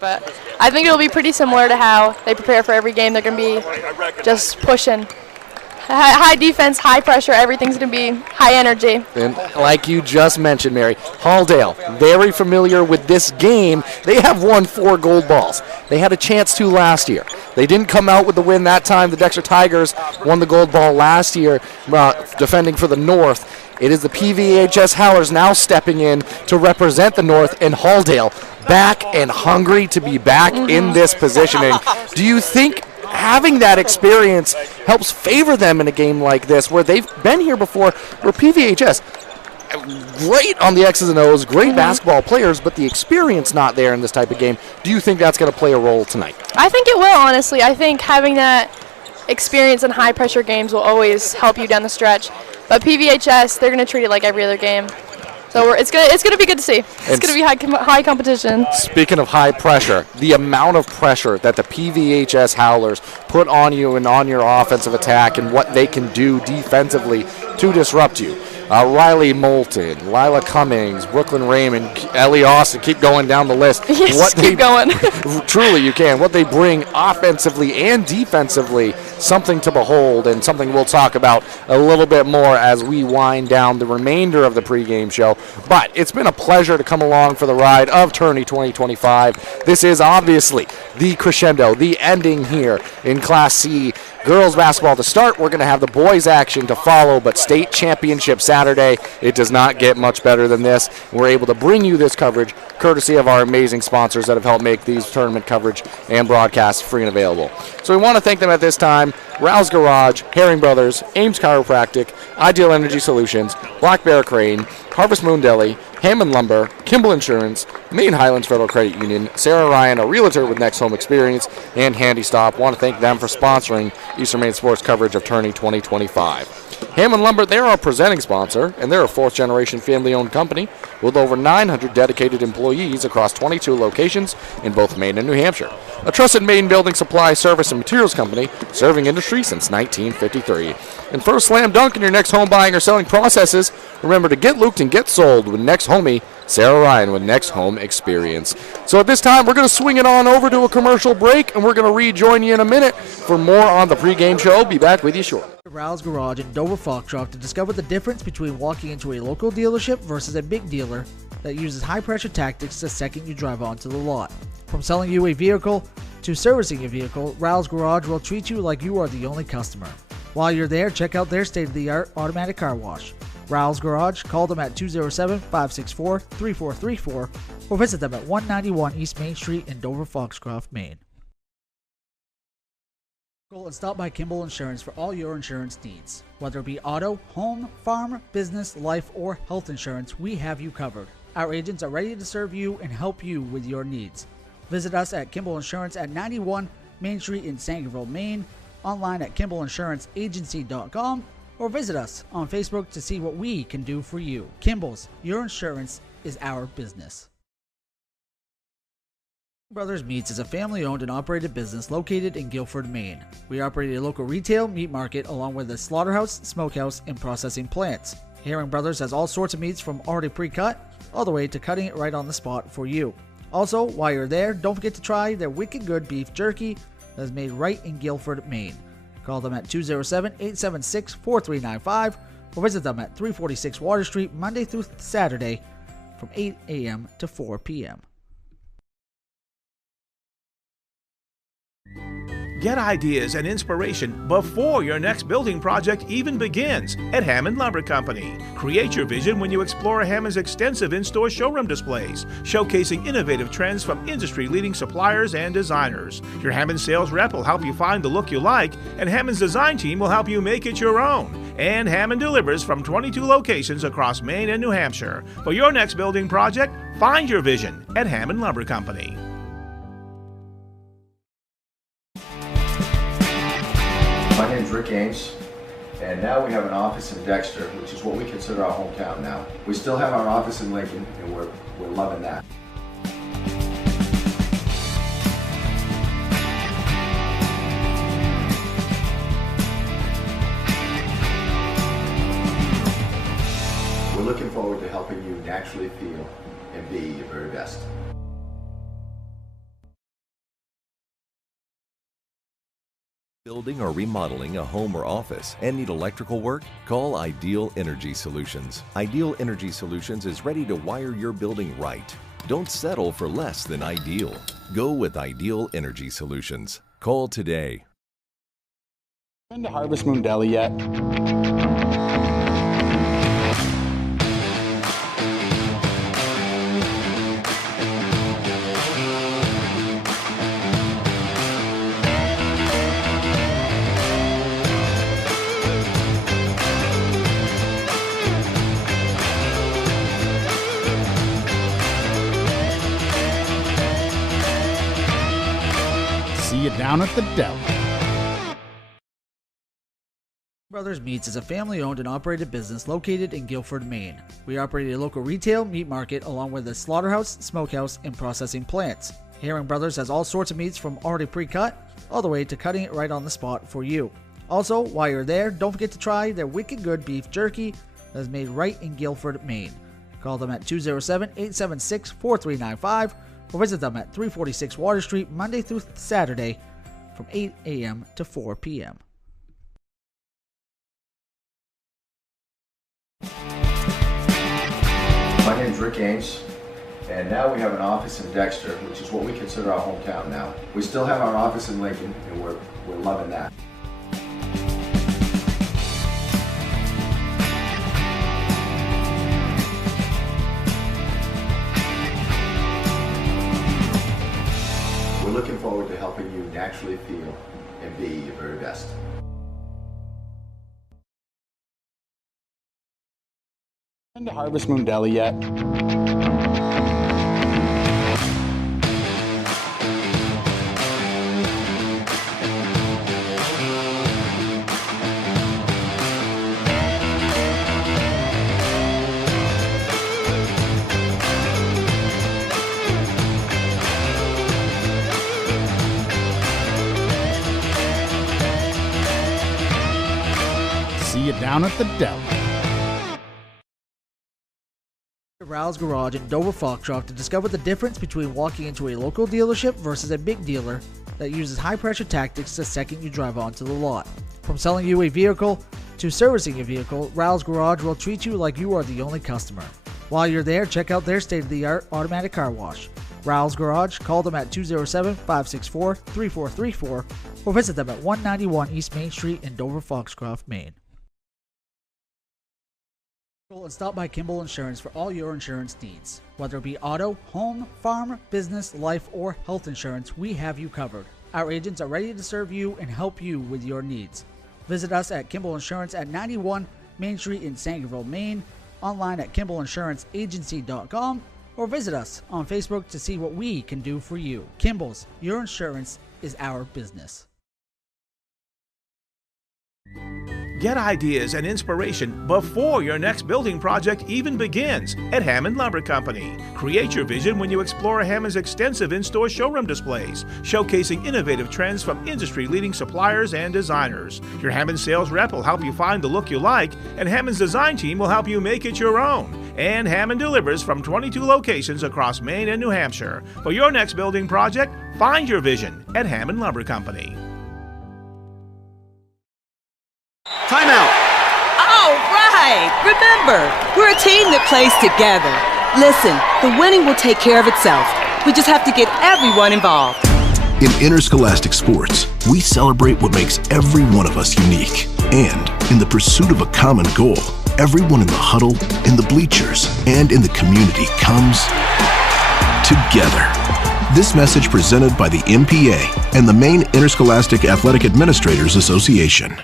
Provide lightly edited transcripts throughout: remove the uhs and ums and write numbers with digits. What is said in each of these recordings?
But I think it'll be pretty similar to how they prepare for every game. They're going to be just pushing. High defense, high pressure, everything's going to be high energy. And like you just mentioned, Mary, Halldale, very familiar with this game. They have won 4 gold balls. They had a chance to last year. They didn't come out with the win that time. The Dexter Tigers won the gold ball last year, defending for the North. It is the PVHS Howlers now stepping in to represent the North, and Halldale back and hungry to be back in this positioning. Do you think having that experience helps favor them in a game like this, where they've been here before, where PVHS, great on the X's and O's, great basketball players, but the experience not there in this type of game? Do you think that's going to play a role tonight? I think it will, honestly. I think having that experience in high-pressure games will always help you down the stretch. But PVHS, they're going to treat it like every other game. So it's gonna be good to see. It's going to be high competition. Speaking of high pressure, the amount of pressure that the PVHS Howlers put on you and on your offensive attack and what they can do defensively to disrupt you. Riley Moulton, Lila Cummings, Brooklyn Raymond, Ellie Austin, keep going down the list. Yes, keep going. Truly, you can. What they bring offensively and defensively, something to behold, and something we'll talk about a little bit more as we wind down the remainder of the pregame show. But it's been a pleasure to come along for the ride of Tourney 2025. This is obviously the crescendo, the ending here in Class C. Girls basketball to start. We're going to have the boys action to follow, but state championship Saturday, it does not get much better than this. We're able to bring you this coverage courtesy of our amazing sponsors that have helped make these tournament coverage and broadcasts free and available. So we want to thank them at this time: Rouse Garage, Herring Brothers, Ames Chiropractic, Ideal Energy Solutions, Black Bear Crane, Harvest Moon Deli, Hammond Lumber, Kimball Insurance, Maine Highlands Federal Credit Union, Sarah Ryan, a realtor with Next Home Experience, and Handy Stop. Want to thank them for sponsoring Eastern Maine Sports coverage of Tourney 2025. Hammond Lumber, they're our presenting sponsor, and they're a 4th-generation family-owned company with over 900 dedicated employees across 22 locations in both Maine and New Hampshire. A trusted Maine building supply, service, and materials company serving industry since 1953. And for a slam dunk in your next home buying or selling processes, remember to get looped and get sold with Next Homie, Sarah Ryan with Next Home Experience. So at this time, we're going to swing it on over to a commercial break, and we're going to rejoin you in a minute for more on the pregame show. Be back with you shortly. Rouse Garage in Dover Foxcroft to discover the difference between walking into a local dealership versus a big dealer that uses high-pressure tactics the second you drive onto the lot. From selling you a vehicle to servicing a vehicle, Rouse Garage will treat you like you are the only customer. While you're there, check out their state-of-the-art automatic car wash. Rouse Garage, call them at 207-564-3434 or visit them at 191 East Main Street in Dover Foxcroft, Maine. And stop by Kimball Insurance for all your insurance needs. Whether it be auto, home, farm, business, life, or health insurance, we have you covered. Our agents are ready to serve you and help you with your needs. Visit us at Kimball Insurance at 91 Main Street in Sangerville, Maine, online at KimballInsuranceAgency.com, or visit us on Facebook to see what we can do for you. Kimball's, your insurance is our business. Brothers Meats is a family-owned and operated business located in Guilford, Maine. We operate a local retail meat market along with a slaughterhouse, smokehouse, and processing plants. Herring Brothers has all sorts of meats from already pre-cut all the way to cutting it right on the spot for you. Also, while you're there, don't forget to try their wicked good beef jerky that is made right in Guilford, Maine. Call them at 207-876-4395 or visit them at 346 Water Street Monday through Saturday from 8 a.m. to 4 p.m. Get ideas and inspiration before your next building project even begins at Hammond Lumber Company. Create your vision when you explore Hammond's extensive in-store showroom displays, showcasing innovative trends from industry-leading suppliers and designers. Your Hammond sales rep will help you find the look you like, and Hammond's design team will help you make it your own. And Hammond delivers from 22 locations across Maine and New Hampshire. For your next building project, find your vision at Hammond Lumber Company. My name is Rick Ames, and now we have an office in Dexter, which is what we consider our hometown now. We still have our office in Lincoln, and we're loving that. We're looking forward to helping you naturally feel and be your very best. Building or remodeling a home or office and need electrical work? Call Ideal Energy Solutions. Ideal Energy Solutions is ready to wire your building right. Don't settle for less than ideal. Go with Ideal Energy Solutions. Call today. Been to Harvest Moon Deli yet? See you down at the deli. Brothers Meats is a family-owned and operated business located in Guilford, Maine. We operate a local retail meat market along with a slaughterhouse, smokehouse, and processing plants. Herring Brothers has all sorts of meats from already pre-cut all the way to cutting it right on the spot for you. Also, while you're there, don't forget to try their wicked good beef jerky that is made right in Guilford, Maine. Call them at 207-876-4395 or visit them at 346 Water Street Monday through Saturday from 8 a.m. to 4 p.m. My name is Rick Ames, and now we have an office in Dexter, which is what we consider our hometown now. We still have our office in Lincoln, and we're loving that. We're looking forward to helping you naturally feel and be your very best. Been to Harvest Moon Deli yet? See you down at the deli. Rouse Garage in Dover Foxtrot to discover the difference between walking into a local dealership versus a big dealer that uses high-pressure tactics the second you drive onto the lot. From selling you a vehicle to servicing your vehicle, Rouse Garage will treat you like you are the only customer. While you're there, check out their state-of-the-art automatic car wash. Rouse Garage, call them at 207-564-3434 or visit them at 191 East Main Street in Dover Foxcroft, Maine. And stop by Kimball Insurance for all your insurance needs. Whether it be auto, home, farm, business, life, or health insurance, we have you covered. Our agents are ready to serve you and help you with your needs. Visit us at Kimball Insurance at 91 Main Street in Sangerville, Maine, online at KimballInsuranceAgency.com, or visit us on Facebook to see what we can do for you. Kimball's, your insurance is our business. Get ideas and inspiration before your next building project even begins at Hammond Lumber Company. Create your vision when you explore Hammond's extensive in-store showroom displays, showcasing innovative trends from industry-leading suppliers and designers. Your Hammond sales rep will help you find the look you like, and Hammond's design team will help you make it your own. And Hammond delivers from 22 locations across Maine and New Hampshire. For your next building project, find your vision at Hammond Lumber Company. Timeout. All right. Remember, we're a team that plays together. Listen, the winning will take care of itself. We just have to get everyone involved. In interscholastic sports, we celebrate what makes every one of us unique. And in the pursuit of a common goal, everyone in the huddle, in the bleachers, and in the community comes together. This message presented by the MPA and the Maine Interscholastic Athletic Administrators Association.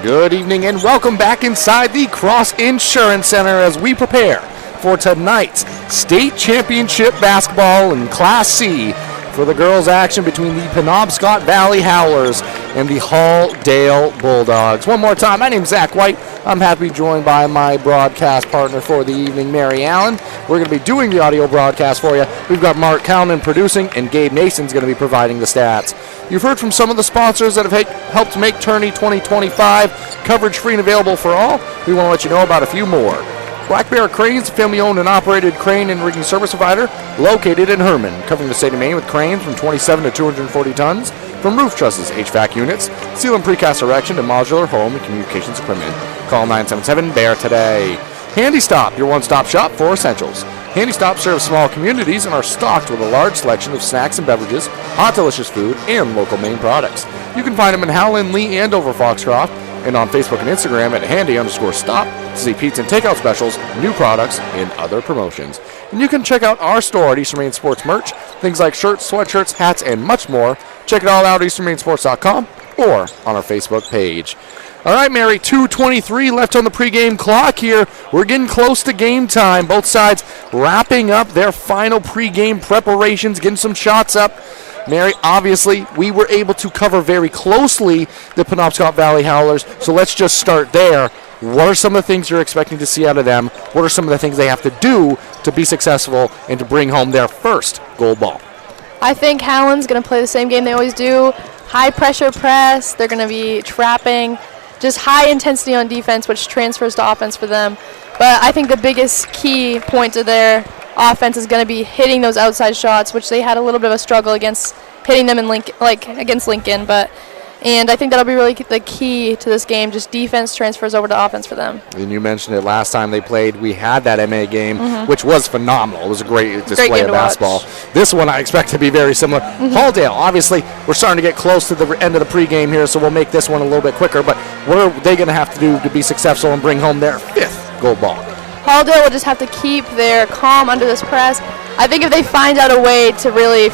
Good evening and welcome back inside the Cross Insurance Center as we prepare for tonight's state championship basketball in Class C for the girls' action between the Penobscot Valley Howlers and the Halldale Bulldogs. One more time, my name's Zach White. I'm happy to be joined by my broadcast partner for the evening, Mary Allen. We're going to be doing the audio broadcast for you. We've got Mark Cownan producing, and Gabe Nason's going to be providing the stats. You've heard from some of the sponsors that have helped make Tourney 2025 coverage free and available for all. We want to let you know about a few more. Black Bear Cranes, a family-owned and operated crane and rigging service provider located in Herman, covering the state of Maine with cranes from 27 to 240 tons, from roof trusses, HVAC units, steel and precast erection, and modular home and communications equipment. Call 977-BEAR today. Handy Stop, your one-stop shop for essentials. Handy Stop serves small communities and are stocked with a large selection of snacks and beverages, hot delicious food, and local Maine products. You can find them in Howland, Lee, and over Foxcroft, and on Facebook and Instagram at handy_stop to see pizza and takeout specials, new products, and other promotions. And you can check out our store at Eastern Maine Sports Merch, things like shirts, sweatshirts, hats, and much more. Check it all out at easternmainsports.com or on our Facebook page. All right, Mary, 2:23 left on the pregame clock here. We're getting close to game time. Both sides wrapping up their final pregame preparations, getting some shots up. Mary, obviously, we were able to cover very closely the Penobscot Valley Howlers, so let's just start there. What are some of the things you're expecting to see out of them? What are some of the things they have to do to be successful and to bring home their first gold ball? I think Howland's going to play the same game they always do. High pressure press. They're going to be trapping. Just high intensity on defense, which transfers to offense for them. But I think the biggest key point to their offense is going to be hitting those outside shots, which they had a little bit of a struggle against hitting them in against Lincoln. And I think that'll be really the key to this game. Just defense transfers over to offense for them. And you mentioned it last time they played. We had that MA game, which was phenomenal. It was a great display of basketball. This one I expect to be very similar. Halldale, obviously, we're starting to get close to the end of the pregame here, so we'll make this one a little bit quicker. But what are they going to have to do to be successful and bring home their fifth gold ball? Halldale will just have to keep their calm under this press. I think if they find out a way to really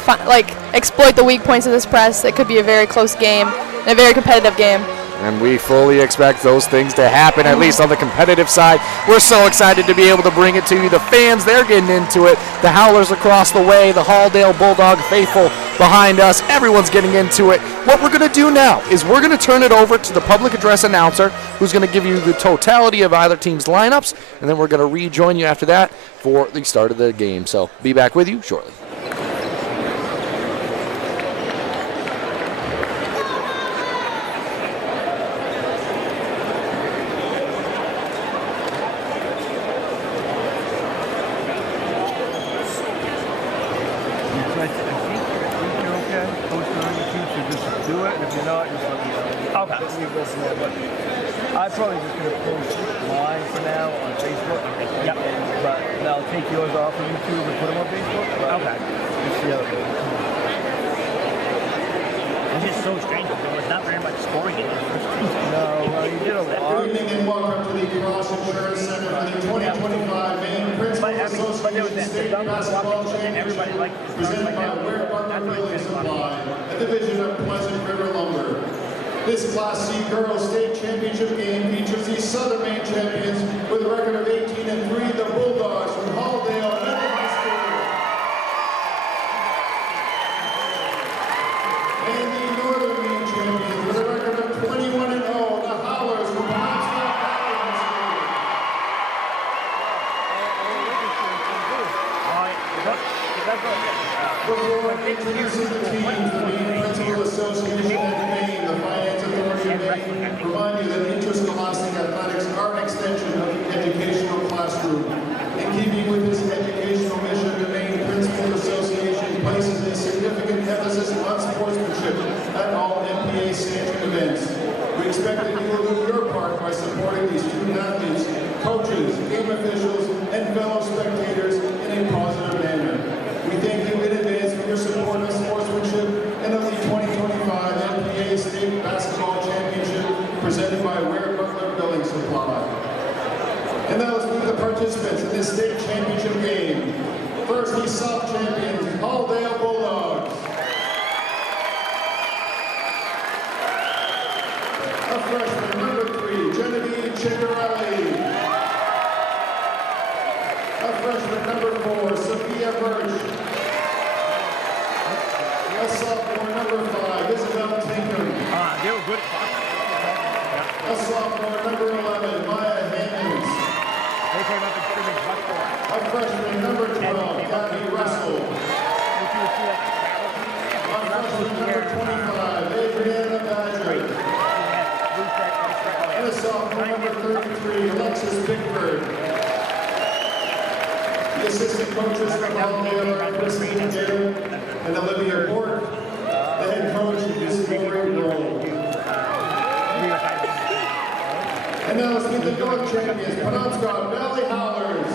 exploit the weak points of this press, it could be a very close game and a very competitive game. And we fully expect those things to happen, at least on the competitive side. We're so excited to be able to bring it to you. The fans, they're getting into it. The Howlers across the way, the Halldale Bulldog faithful behind us. Everyone's getting into it. What we're going to do now is we're going to turn it over to the public address announcer, who's going to give you the totality of either team's lineups, and then we're going to rejoin you after that for the start of the game. So be back with you shortly. I'm probably just going to post mine for now on Facebook. Yep. But I'll take yours off of YouTube and put them on Facebook. Okay. Let's see how it goes. It's just so strange because there was not very much scoring in the first two. No, you did a lot. Good evening and welcome to the Cross Insurance Center for the 2025 Maine Principal Association State Basketball Championship presented by Ware Butler Building Supply, a division of Pleasant River Lumber. This Class C Girls State Championship game features the Southern Maine champions with a record of 18-3, the Bulldogs from Halldale Middle High School. And the Northern Maine champions with a record of 21-0, the Howlers from Penobscot Valley High School. Before introducing the teams, the Maine Principal Association of Maine, the Finance Authority of Maine, remind you that interscholastic athletics are an extension of the educational classroom. In keeping with this educational mission, the Maine Principal Association places a significant emphasis on sportsmanship at all MPA sanctioned events. We expect that you will do your part by supporting these student athletes, coaches, game officials, and fellow spectators in a positive manner. We thank you in advance for your support of sportsmanship and of the 2025 MPA State Basketball Championship presented by Ware Butler Building Supply. And now let's move to the participants in this state championship game. First, the South champions, Halldale Bulldogs. A freshman, number 3, Genevieve Ciccarelli. A freshman, number 4, Sophia Birch. A sophomore, number 5, Isabel Tinkham. They were good. A sophomore, number 11, Maya Hammonds. They came up and scrimmage much more. A freshman, number 12, Gabby Russell. A freshman, number 25, Adriana Badger. And a sophomore, number 33, Alexis Bickford. The assistant coaches from Hallandale are Christine Adair and Olivia Bork. The head coach is Lori Roll. And now let's meet the North champions, Penobscot Valley Howlers.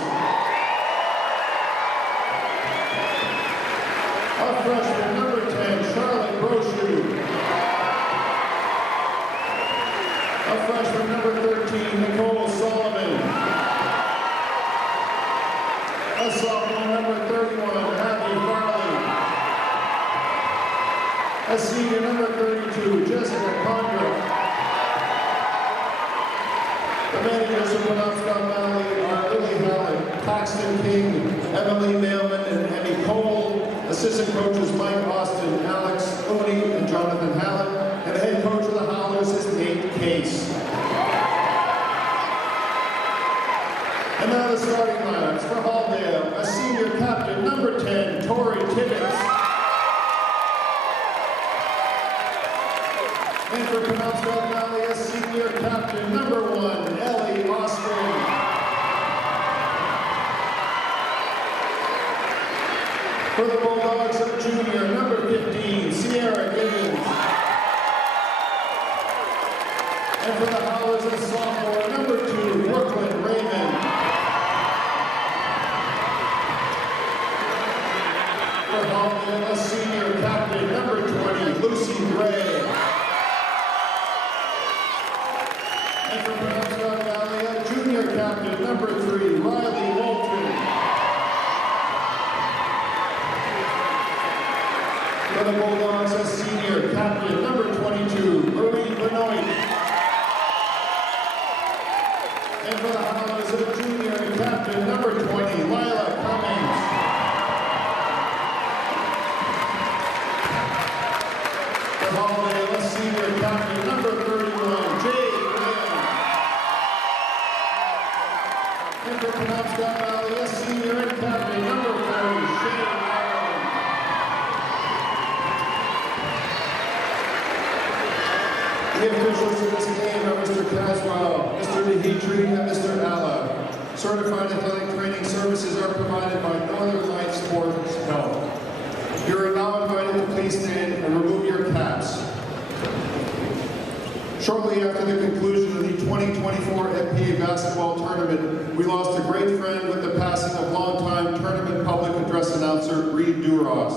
Our freshman number 10, Charlotte Brochu. Our freshman number 13, Nicole Solomon. A sophomore number 31, Abby Farley. A senior number 32, Jessica Condra. The managers of Penobscot Valley are Lily Hallett, Paxton King, Emily Mailman, and Emmy Cole. Assistant coaches Mike Austin, Alex Ooney, and Jonathan Hallett. And the head coach of the Howlers is Nate Case. And now the starting lineups for Hallandale, a senior captain, number 10, Tori Tibbetts. And for Penobscot Valley, a senior captain, number 1, Ellie Ostrom. For the Bulldogs, a junior, number 15, Sierra Gibbons. And for the Howlers, a sophomore, number 2, Brooklyn Raymond. For Hallandale, a senior captain, number 20, Lucy Gray. And for Penobscot Valley, a junior captain, number 3, Riley Walton. For the Bulldogs, a senior captain, number 22, Marie Benoit. And for the Howlers, a junior captain, number 20, Lila Cummings. For Hallandale, a senior captain, number 31, Jay Graham. And for Penobscot Valley, a senior and captain, number 40, Shane Ireland. The officials of this game are Mr. Caswell, Mr. Dehitri, and Mr. Alla. Certified athletic training services are provided by Northern Light Sports Health. You are now invited to please stand and remove your caps. Shortly after the conclusion of the 2024 MPA basketball tournament, we lost a great friend with the passing of longtime tournament public address announcer Reed Duras.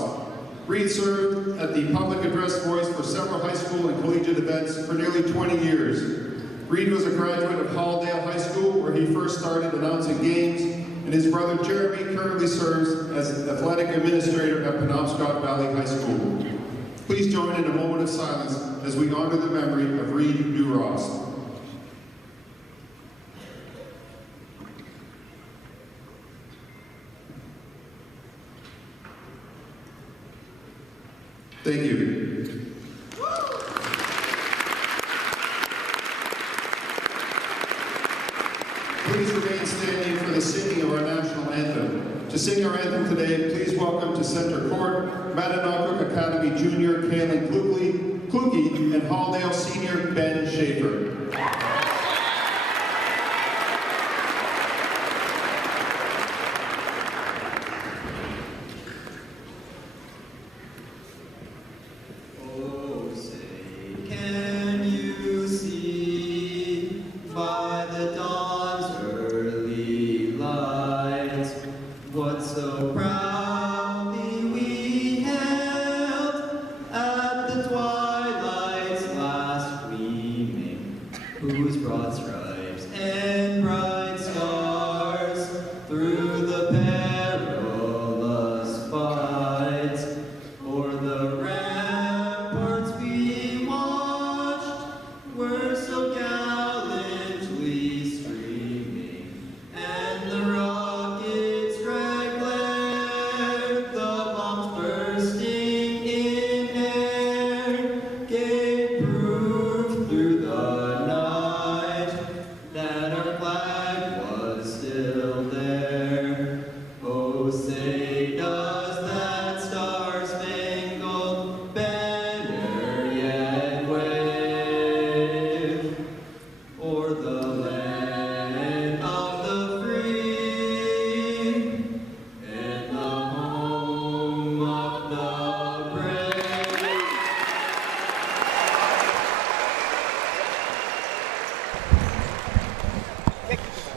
Reed served at the public address voice for several high school and collegiate events for nearly 20 years. Reed was a graduate of Hallandale High School, where he first started announcing games, and his brother Jeremy currently serves as athletic administrator at Penobscot Valley High School. Please join in a moment of silence as we honor the memory of Reed Duras. Thank you. Please remain standing for the singing of our national anthem. To sing our anthem today, please welcome to center court, Mattanock Academy Junior Kaylin Kluge and Hallandale Senior Ben Schaefer.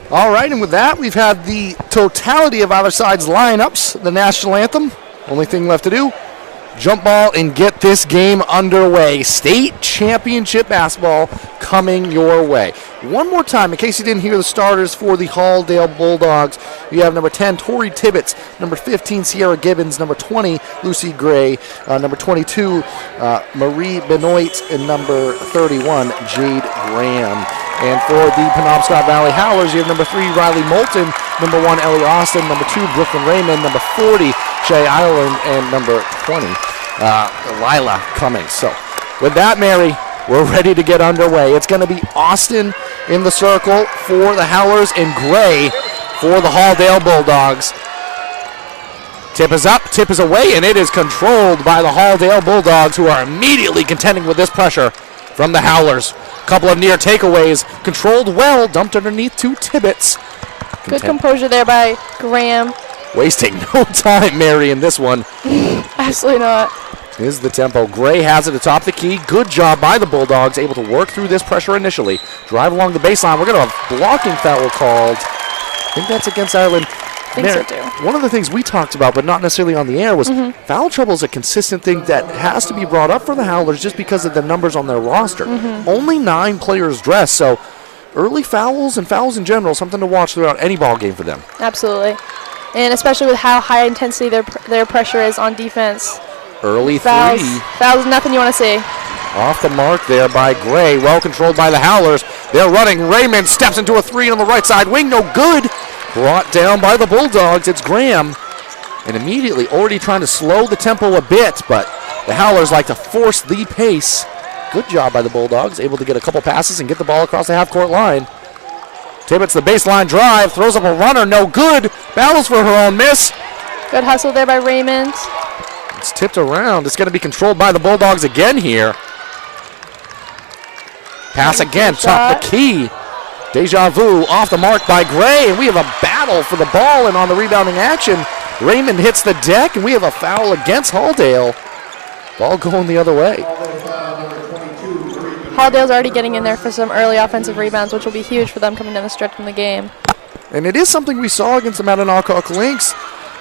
All right, and with that, we've had the totality of either side's lineups, the national anthem. Only thing left to do, jump ball and get this game underway. State championship basketball coming your way. One more time, in case you didn't hear the starters for the Halldale Bulldogs, you have number 10, Tori Tibbetts, number 15, Sierra Gibbons, number 20, Lucy Gray, number 22, Marie Benoit, and number 31, Jade Graham. And for the Penobscot Valley Howlers, you have number 3, Riley Moulton, number 1, Ellie Austin, number 2, Brooklyn Raymond, number 40, Shay Ireland, and number 20, Lila Cummings. So with that, Mary, we're ready to get underway. It's going to be Austin in the circle for the Howlers and Gray for the Halldale Bulldogs. Tip is up, tip is away, and it is controlled by the Halldale Bulldogs, who are immediately contending with this pressure from the Howlers. Couple of near takeaways, controlled well, dumped underneath to Tibbetts. Good composure there by Graham. Wasting no time, Mary, in this one. Absolutely not. Is the tempo. Gray has it atop the key. Good job by the Bulldogs, able to work through this pressure initially. Drive along the baseline. We're going to have blocking foul called. I think that's against Ireland. I think so too. One of the things we talked about, but not necessarily on the air, was foul trouble is a consistent thing that has to be brought up for the Howlers just because of the numbers on their roster. Only 9 players dressed, so early fouls and fouls in general, something to watch throughout any ball game for them. Absolutely. And especially with how high intensity their pressure is on defense. Early fouls. three. Fouls, nothing you want to see. Off the mark there by Gray. Well controlled by the Howlers. They're running. Raymond steps into a 3 on the right side wing. No good. Brought down by the Bulldogs. It's Graham. And immediately already trying to slow the tempo a bit, but the Howlers like to force the pace. Good job by the Bulldogs. Able to get a couple passes and get the ball across the half-court line. Tibbetts the baseline drive. Throws up a runner. No good. Battles for her own miss. Good hustle there by Raymond. It's tipped around. It's going to be controlled by the Bulldogs again here. Pass again, top the key. Deja vu off the mark by Gray, and we have a battle for the ball, and on the rebounding action, Raymond hits the deck, and we have a foul against Halldale. Ball going the other way. Halldale's already getting in there for some early offensive rebounds, which will be huge for them coming down the stretch in the game. And it is something we saw against the Mattanock Lynx.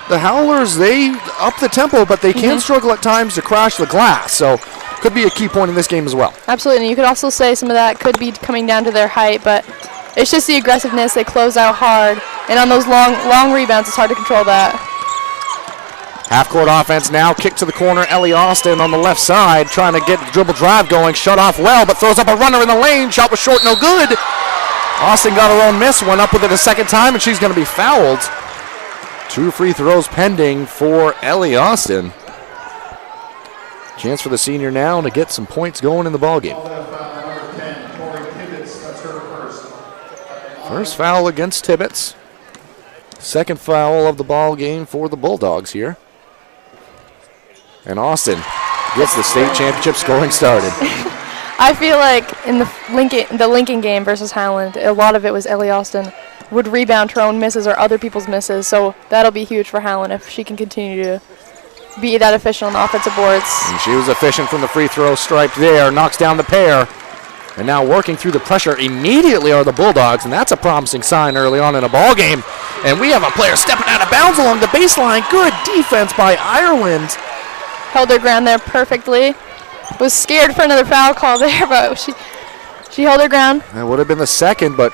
The Howlers, they up the tempo, but they can struggle at times to crash the glass. So could be a key point in this game as well. Absolutely, and you could also say some of that could be coming down to their height, but it's just the aggressiveness. They close out hard, and on those long rebounds, it's hard to control that. Half-court offense now, kick to the corner. Ellie Austin on the left side trying to get the dribble drive going. Shut off well, but throws up a runner in the lane. Shot was short, no good. Austin got her own miss, went up with it a second time, and she's going to be fouled. 2 free throws pending for Ellie Austin. Chance for the senior now to get some points going in the ballgame. First foul against Tibbetts. Second foul of the ball game for the Bulldogs here. And Austin gets the state championship scoring started. I feel like in the Lincoln game versus Howland, a lot of it was Ellie Austin would rebound her own misses or other people's misses, so that'll be huge for Howland if she can continue to be that efficient on the offensive boards. And she was efficient from the free throw stripe there, knocks down the pair. And now working through the pressure immediately are the Bulldogs, and that's a promising sign early on in a ball game. And we have a player stepping out of bounds along the baseline. Good defense by Ireland. Held her ground there perfectly. Was scared for another foul call there, but she held her ground. That would have been the second, but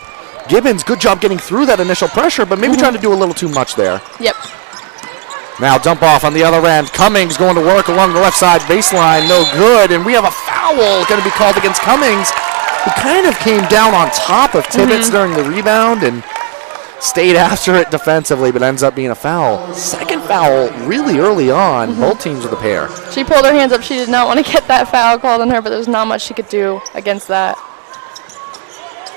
Gibbons, good job getting through that initial pressure, but maybe trying to do a little too much there. Yep. Now dump off on the other end. Cummings going to work along the left side baseline. No good, and we have a foul going to be called against Cummings, who kind of came down on top of Tibbetts during the rebound and stayed after it defensively, but ends up being a foul. Second foul really early on, both teams with a pair. She pulled her hands up. She did not want to get that foul called on her, but there's not much she could do against that.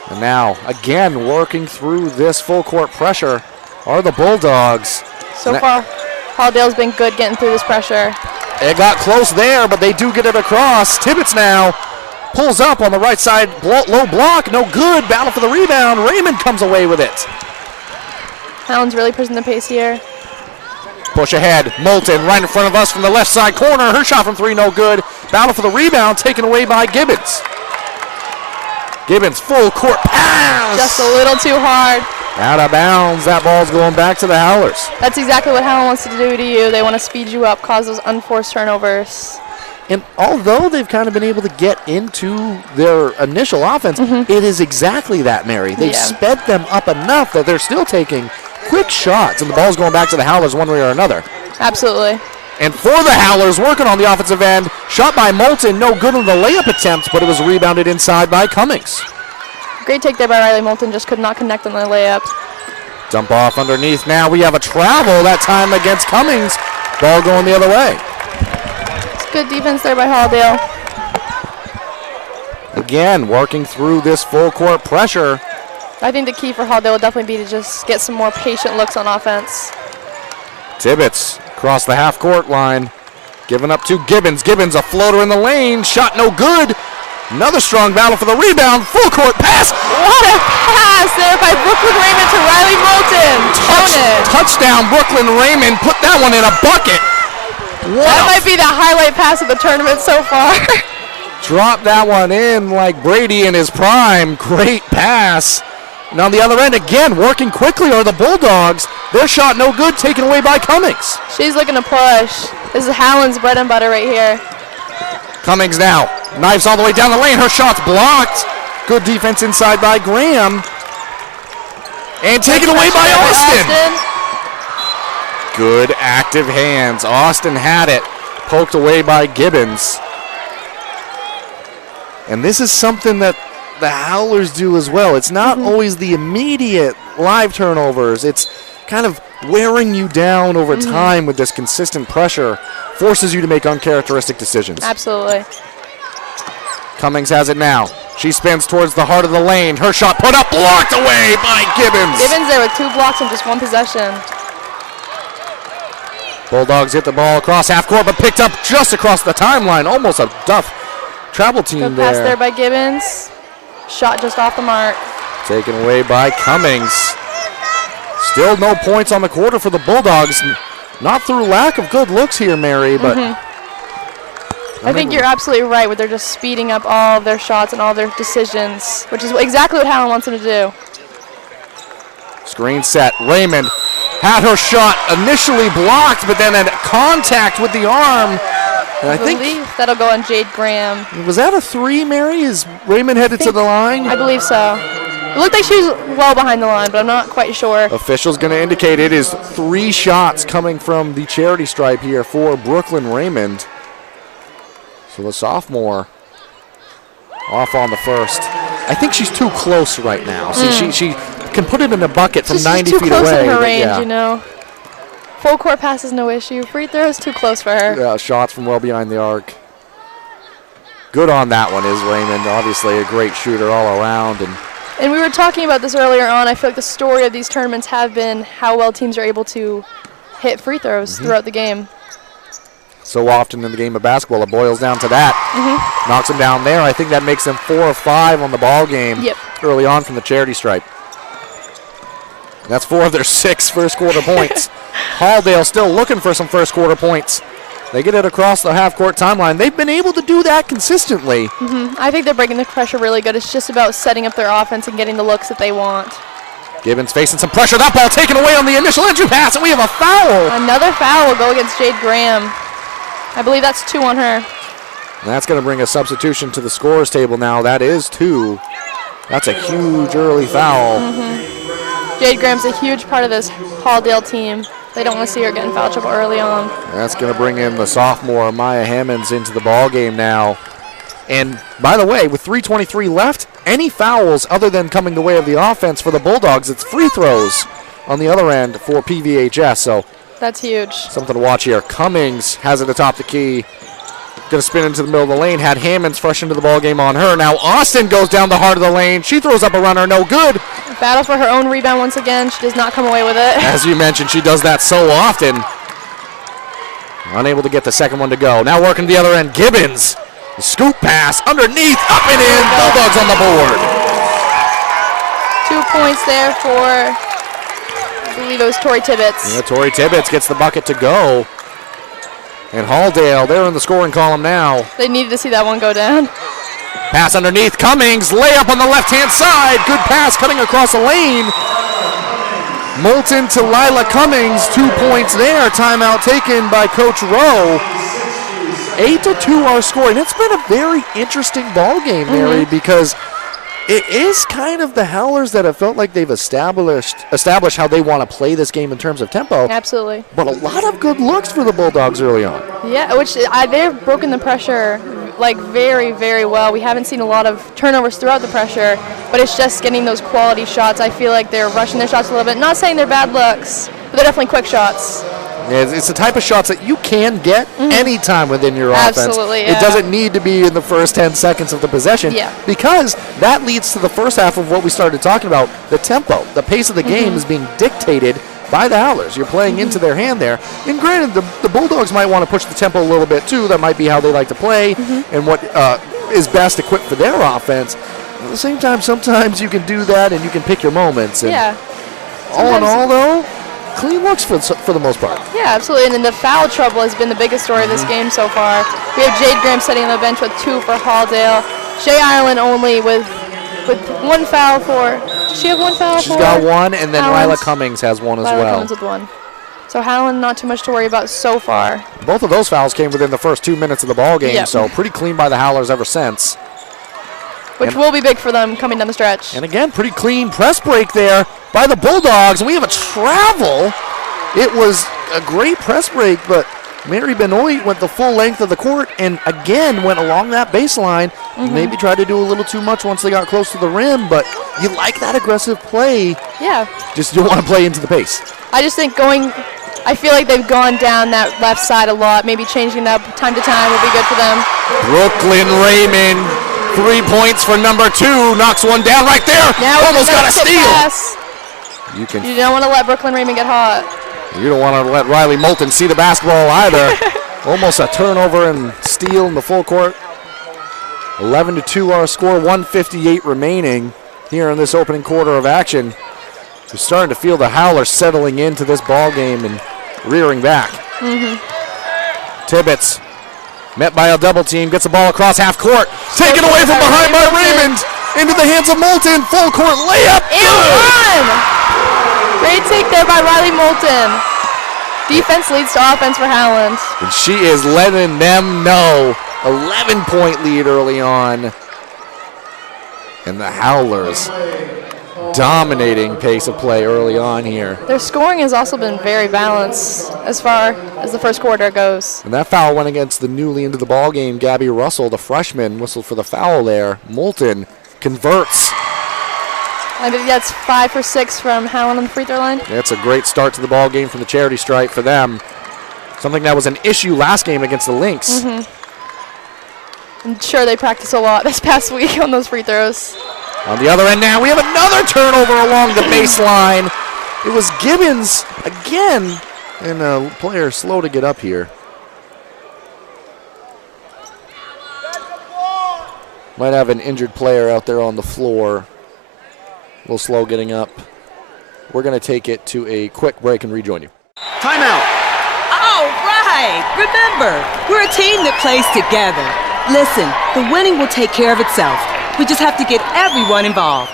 And now, again, working through this full court pressure are the Bulldogs. So far, Halldale's been good getting through this pressure. It got close there, but they do get it across. Tibbetts now pulls up on the right side, low block, no good. Battle for the rebound. Raymond comes away with it. Howland's really pushing the pace here. Push ahead. Moulton right in front of us from the left side corner. Her shot from 3, no good. Battle for the rebound, taken away by Gibbons. Gibbons, full court pass. Just a little too hard. Out of bounds. That ball's going back to the Howlers. That's exactly what Howell wants to do to you. They want to speed you up, cause those unforced turnovers. And although they've kind of been able to get into their initial offense, it is exactly that, Mary. They've sped them up enough that they're still taking quick shots, and the ball's going back to the Howlers one way or another. Absolutely. And for the Howlers, working on the offensive end, shot by Moulton, no good on the layup attempt, but it was rebounded inside by Cummings. Great take there by Riley Moulton, just could not connect on the layup. Dump off underneath. Now we have a travel, that time against Cummings. Ball going the other way. It's good defense there by Halldale. Again, working through this full court pressure. I think the key for Halldale will definitely be to just get some more patient looks on offense. Tibbetts across the half court line. Giving up to Gibbons. Gibbons, a floater in the lane. Shot no good. Another strong battle for the rebound. Full court pass. What a pass there by Brooklyn Raymond to Riley Moulton. Touchdown, Brooklyn Raymond. Put that one in a bucket. That might be the highlight pass of the tournament so far. Drop that one in like Brady in his prime. Great pass. And on the other end, again, working quickly are the Bulldogs. Their shot no good, taken away by Cummings. She's looking to push. This is Howland's bread and butter right here. Cummings now. Knives all the way down the lane. Her shot's blocked. Good defense inside by Graham. And taken away by Austin. Good active hands. Austin had it. Poked away by Gibbons. And this is something that the Howlers do as well. It's not always the immediate live turnovers. It's kind of wearing you down over time with this consistent pressure. Forces you to make uncharacteristic decisions. Absolutely. Cummings has it now. She spins towards the heart of the lane. Her shot put up, blocked away by Gibbons. Gibbons there with 2 blocks in just 1 possession. Bulldogs hit the ball across half court, but picked up just across the timeline. Almost a Duff travel team Good there. pass there by Gibbons. Shot just off the mark. Taken away by Cummings. Still no points on the quarter for the Bulldogs. Not through lack of good looks here, Mary, but I think you're absolutely right with they're just speeding up all of their shots and all their decisions, which is exactly what Howland wants them to do. Screen set. Raymond had her shot initially blocked, but then had contact with the arm. And I think that'll go on Jade Graham. Was that a 3, Mary? Is Raymond headed to the line? I believe so. It looked like she was well behind the line, but I'm not quite sure. Officials going to indicate it is 3 shots coming from the charity stripe here for Brooklyn Raymond. So the sophomore off on the first. I think she's too close right now. See, she can put it in a bucket from 90 feet away. She's too close in her range, you know. Full court pass is no issue. Free throw is too close for her. Yeah, shots from well behind the arc. Good on that one is Raymond. Obviously a great shooter all around. And we were talking about this earlier on. I feel like the story of these tournaments have been how well teams are able to hit free throws throughout the game. So often in the game of basketball, it boils down to that. Knocks him down there. I think that makes them 4 or 5 on the ball game early on from the charity stripe. That's 4 of their 6 first quarter points. Halldale still looking for some first quarter points. They get it across the half court timeline. They've been able to do that consistently. I think they're breaking the pressure really good. It's just about setting up their offense and getting the looks that they want. Gibbons facing some pressure. That ball taken away on the initial entry pass, and we have a foul. Another foul will go against Jade Graham. I believe that's 2 on her. And that's going to bring a substitution to the scorers table now. That is 2. That's a huge early foul. Jade Graham's a huge part of this Halldale team. They don't want to see her get in foul trouble early on. That's going to bring in the sophomore Maya Hammonds into the ball game now. And by the way, with 3:23 left, any fouls other than coming the way of the offense for the Bulldogs, it's free throws on the other end for PVHS. So that's huge. Something to watch here. Cummings has it atop the key. Going to spin into the middle of the lane. Had Hammonds fresh into the ball game on her. Now Austin goes down the heart of the lane. She throws up a runner. No good. Battle for her own rebound once again. She does not come away with it. As you mentioned, she does that so often. Unable to get the second one to go. Now working the other end. Gibbons. The scoop pass underneath. Up and in. Bulldogs on the board. 2 points there for, I believe it was Tori Tibbetts. Yeah, Tori Tibbetts gets the bucket to go. And Halldale, they're in the scoring column now. They needed to see that one go down. Pass underneath. Cummings, layup on the left-hand side. Good pass cutting across the lane. Moulton to Lila Cummings, 2 points there. Timeout taken by Coach Rowe. 8-2 our score, and it's been a very interesting ball game, Mary, because it is kind of the Howlers that have felt like they've established how they want to play this game in terms of tempo. Absolutely. But a lot of good looks for the Bulldogs early on. Yeah, which they've broken the pressure like very, very well. We haven't seen a lot of turnovers throughout the pressure, but it's just getting those quality shots. I feel like they're rushing their shots a little bit. Not saying they're bad looks, but they're definitely quick shots. Yeah, it's the type of shots that you can get anytime within your offense. Absolutely, yeah. It doesn't need to be in the first 10 seconds of the possession because that leads to the first half of what we started talking about, the tempo. The pace of the game is being dictated by the Howlers. You're playing into their hand there. And granted, the Bulldogs might want to push the tempo a little bit too. That might be how they like to play and what is best equipped for their offense. At the same time, sometimes you can do that and you can pick your moments. And all in all, though, clean looks for the most part. Yeah, absolutely. And then the foul trouble has been the biggest story of this game so far. We have Jade Graham sitting on the bench with 2 for Halldale. Shay Ireland only with 1 foul for. Does she have 1 foul? She's got 1, and then Lila Cummings has 1 as well. Lila Cummings with 1. So Howland, not too much to worry about so far. Both of those fouls came within the first 2 minutes of the ball game, so pretty clean by the Howlers ever since. Which will be big for them coming down the stretch. And again, pretty clean press break there by the Bulldogs. And we have a travel. It was a great press break, but Mary Benoit went the full length of the court and again went along that baseline. Maybe tried to do a little too much once they got close to the rim, but you like that aggressive play. Yeah. Just you don't want to play into the pace. I just think I feel like they've gone down that left side a lot. Maybe changing that time to time will be good for them. Brooklyn Raymond. 3 points for number 2. Knocks one down right there. Now almost got a steal. Pass. You don't want to let Brooklyn Raymond get hot. You don't want to let Riley Moulton see the basketball either. Almost a turnover and steal in the full court. 11-2 our score. 1:58 remaining here in this opening quarter of action. We're starting to feel the Howlers settling into this ball game and rearing back. Tibbetts. Met by a double team, gets the ball across half court. Taken away from behind by Raymond. Into the hands of Moulton. Full court layup. And 1! Great take there by Riley Moulton. Defense leads to offense for Howland. And she is letting them know. 11-point lead early on. And the Howlers dominating pace of play early on here. Their scoring has also been very balanced as far as the first quarter goes. And that foul went against the newly into the ball game, Gabby Russell, the freshman, whistled for the foul there. Moulton converts. I think that's 5 for 6 from Howland on the free throw line. That's a great start to the ball game from the charity stripe for them. Something that was an issue last game against the Lynx. I'm sure they practiced a lot this past week on those free throws. On the other end now, we have another turnover along the baseline. It was Gibbons again, and a player slow to get up here. Might have an injured player out there on the floor. A little slow getting up. We're going to take it to a quick break and rejoin you. Timeout. All right. Remember, we're a team that plays together. Listen, the winning will take care of itself. We just have to get everyone involved.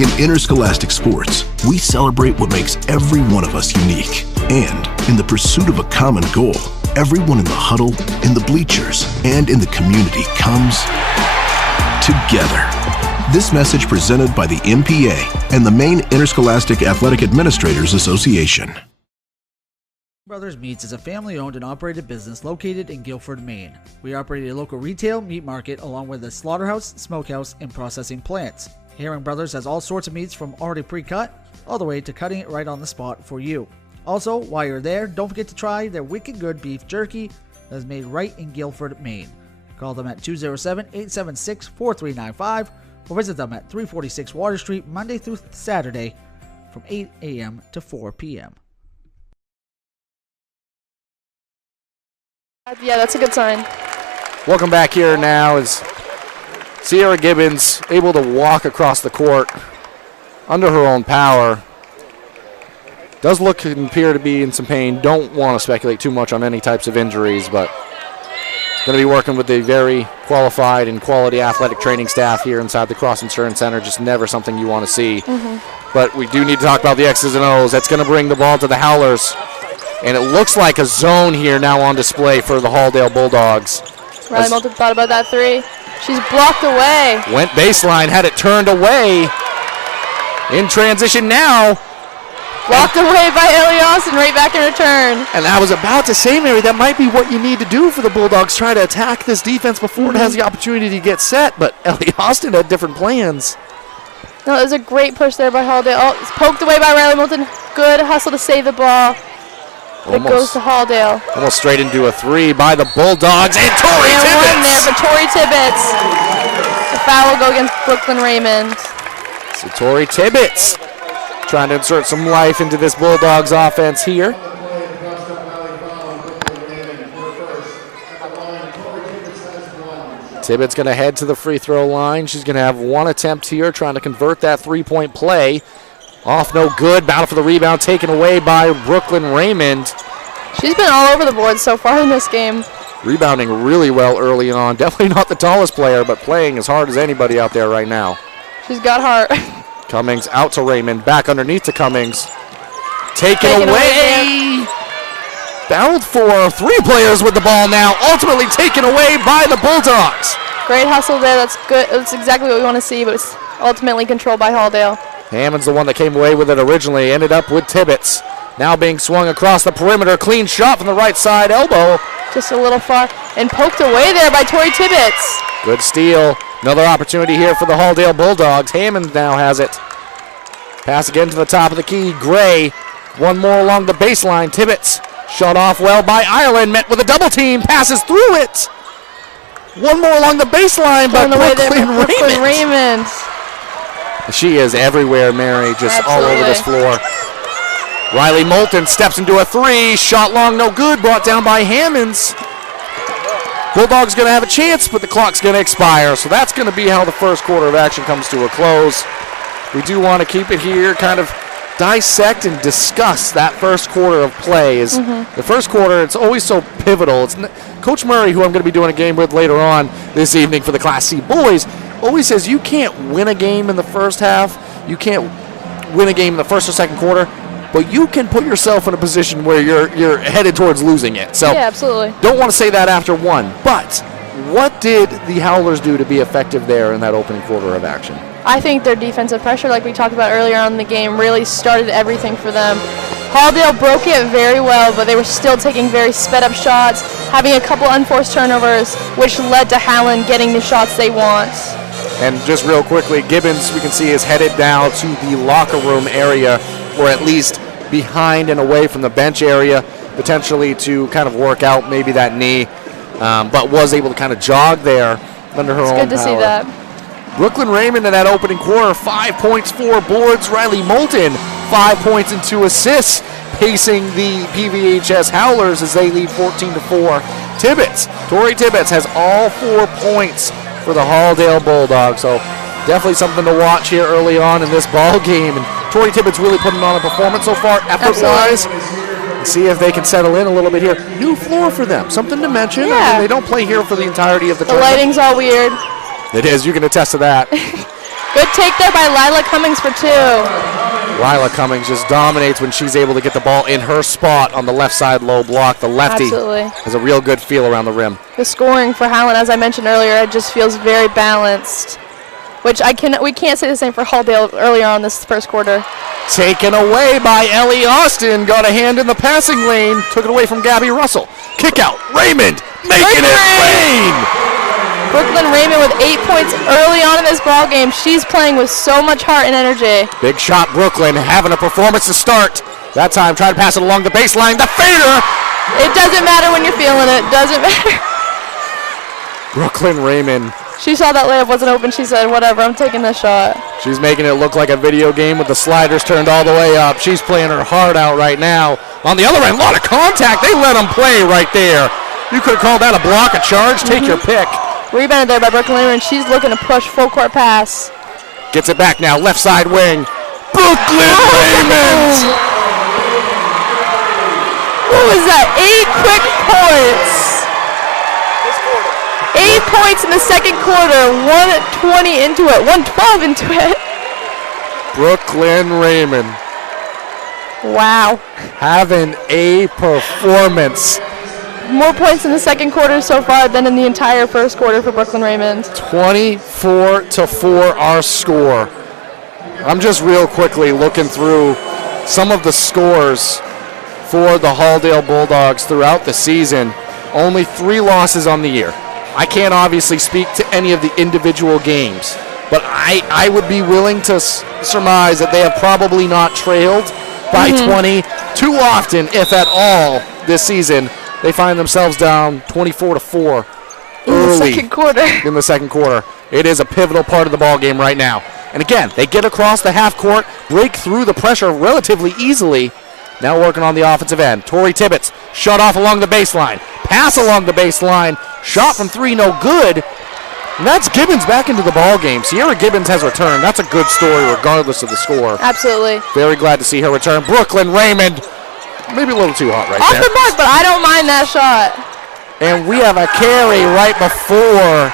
In interscholastic sports, we celebrate what makes every one of us unique. And in the pursuit of a common goal, everyone in the huddle, in the bleachers, and in the community comes together. This message presented by the MPA and the Maine Interscholastic Athletic Administrators Association. Brothers Meats is a family-owned and operated business located in Guilford, Maine. We operate a local retail meat market along with a slaughterhouse, smokehouse, and processing plants. Herring Brothers has all sorts of meats from already pre-cut all the way to cutting it right on the spot for you. Also, while you're there, don't forget to try their wicked good beef jerky that is made right in Guilford, Maine. Call them at 207-876-4395 or visit them at 346 Water Street Monday through Saturday from 8 a.m. to 4 p.m. Yeah, that's a good sign. Welcome back here now as Sierra Gibbons able to walk across the court under her own power. Does look and appear to be in some pain. Don't want to speculate too much on any types of injuries, but going to be working with a very qualified and quality athletic training staff here inside the Cross Insurance Center. Just never something you want to see. but we do need to talk about the X's and O's. That's going to bring the ball to the Howlers. And it looks like a zone here now on display for the Halldale Bulldogs. Riley Moulton thought about that three. She's blocked away. Went baseline, had it turned away. In transition now. Blocked away by Ellie Austin, right back in return. And I was about to say, Mary, that might be what you need to do for the Bulldogs, try to attack this defense before it has the opportunity to get set, but Ellie Austin had different plans. No, it was a great push there by Halldale. Oh, it's poked away by Riley Moulton. Good hustle to save the ball. It goes to Halldale. Almost straight into a three by the Bulldogs, and Tori Tibbetts. One there for Tori Tibbetts. The foul will go against Brooklyn Raymond. So Tori Tibbetts trying to insert some life into this Bulldogs offense here. Tibbetts going to head to the free throw line. She's going to have one attempt here, trying to convert that three-point play. Off no good. Battle for the rebound taken away by Brooklyn Raymond. She's been all over the board so far in this game. Rebounding really well early on. Definitely not the tallest player, but playing as hard as anybody out there right now. She's got heart. Cummings out to Raymond. Back underneath to Cummings. Taken away. Battled for three players with the ball now. Ultimately taken away by the Bulldogs. Great hustle there. That's good. That's exactly what we want to see, but it's ultimately controlled by Halldale. Hammond's the one that came away with it originally. Ended up with Tibbetts. Now being swung across the perimeter. Clean shot from the right side elbow. Just a little far. And poked away there by Tori Tibbetts. Good steal. Another opportunity here for the Halldale Bulldogs. Hammond now has it. Pass again to the top of the key. Gray. One more along the baseline. Tibbetts shot off well by Ireland. Met with a double team. Passes through it. One more along the baseline by Brooklyn Raymond. She is everywhere, Mary, just all over this floor. Riley Moulton steps into a three. Shot long, no good. Brought down by Hammonds. Bulldogs going to have a chance, but the clock's going to expire. So that's going to be how the first quarter of action comes to a close. We do want to keep it here, kind of dissect and discuss that first quarter of play. The first quarter, it's always so pivotal. Coach Murray, who I'm going to be doing a game with later on this evening for the Class C boys, always says you can't win a game in the first half. You can't win a game in the first or second quarter, but you can put yourself in a position where you're headed towards losing it. So yeah, absolutely. Don't want to say that after one, but what did the Howlers do to be effective there in that opening quarter of action? I think their defensive pressure, like we talked about earlier on in the game, really started everything for them. Halldale broke it very well, but they were still taking very sped-up shots, having a couple unforced turnovers, which led to Howland getting the shots they want. And just real quickly, Gibbons, we can see, is headed down to the locker room area, or at least behind and away from the bench area, potentially to kind of work out maybe that knee, but was able to kind of jog there under her own power. It's good to see that. Brooklyn Raymond in that opening quarter, 5 points, 4 boards. Riley Moulton, 5 points and 2 assists, pacing the PVHS Howlers as they lead 14-4. Tori Tibbetts has all 4 points for the Halldale Bulldogs. So definitely something to watch here early on in this ball game. And Tori Tibbetts really putting on a performance so far, effort-wise. See if they can settle in a little bit here. New floor for them, something to mention. Yeah. I mean, they don't play here for the entirety of the The tournament. lighting's all weird. It is. You can attest to that. Good take there by Lila Cummings for 2. Lila Cummings just dominates when she's able to get the ball in her spot on the left side low block. The lefty has a real good feel around the rim. The scoring for Howland, as I mentioned earlier, it just feels very balanced, which we can't say the same for Halldale earlier on this first quarter. Taken away by Ellie Austin. Got a hand in the passing lane. Took it away from Gabby Russell. Kick out. Raymond making it rain. Brooklyn Raymond with 8 points early on in this ball game. She's playing with so much heart and energy. Big shot, Brooklyn having a performance to start. That time trying to pass it along the baseline. The fader. It doesn't matter when you're feeling it. Doesn't matter. Brooklyn Raymond. She saw that layup wasn't open. She said, whatever, I'm taking this shot. She's making it look like a video game with the sliders turned all the way up. She's playing her heart out right now. On the other end, a lot of contact. They let them play right there. You could have called that a block, a charge. Take your pick. Rebounded there by Brooklyn Raymond. She's looking to push full court pass. Gets it back now, left side wing. Brooklyn Raymond! What was that? 8 quick points. 8 points in the second quarter. 120 into it. 112 into it. Brooklyn Raymond Wow. having a performance. More points in the second quarter so far than in the entire first quarter for Brooklyn Raymond. 24-4 our score. I'm just real quickly looking through some of the scores for the Halldale Bulldogs throughout the season. Only 3 losses on the year. I can't obviously speak to any of the individual games, but I would be willing to surmise that they have probably not trailed by 20 too often, if at all, this season. They find themselves down 24-4 early in the second quarter. It is a pivotal part of the ball game right now. And again, they get across the half court, break through the pressure relatively easily. Now working on the offensive end. Tori Tibbetts shot off along the baseline. Pass along the baseline. Shot from 3, no good. And that's Gibbons back into the ball game. Sierra Gibbons has returned. That's a good story regardless of the score. Absolutely. Very glad to see her return. Brooklyn Raymond. Maybe a little too hot right Off there. the mark, but I don't mind that shot. And we have a carry right before,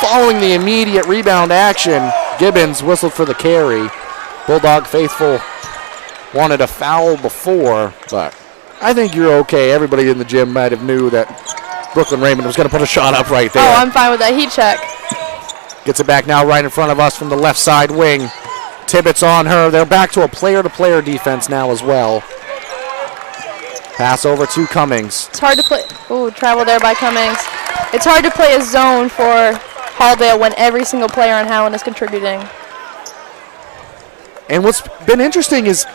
following the immediate rebound action. Gibbons whistled for the carry. Bulldog faithful wanted a foul before, but I think you're okay. Everybody in the gym might have knew that Brooklyn Raymond was going to put a shot up right there. Oh, I'm fine with that heat check. Gets it back now right in front of us from the left side wing. Tibbetts on her. They're back to a player-to-player defense now as well. Pass over to Cummings. It's hard to play. Ooh, travel there by Cummings. It's hard to play a zone for Halldale when every single player on Howland is contributing. And what's been interesting is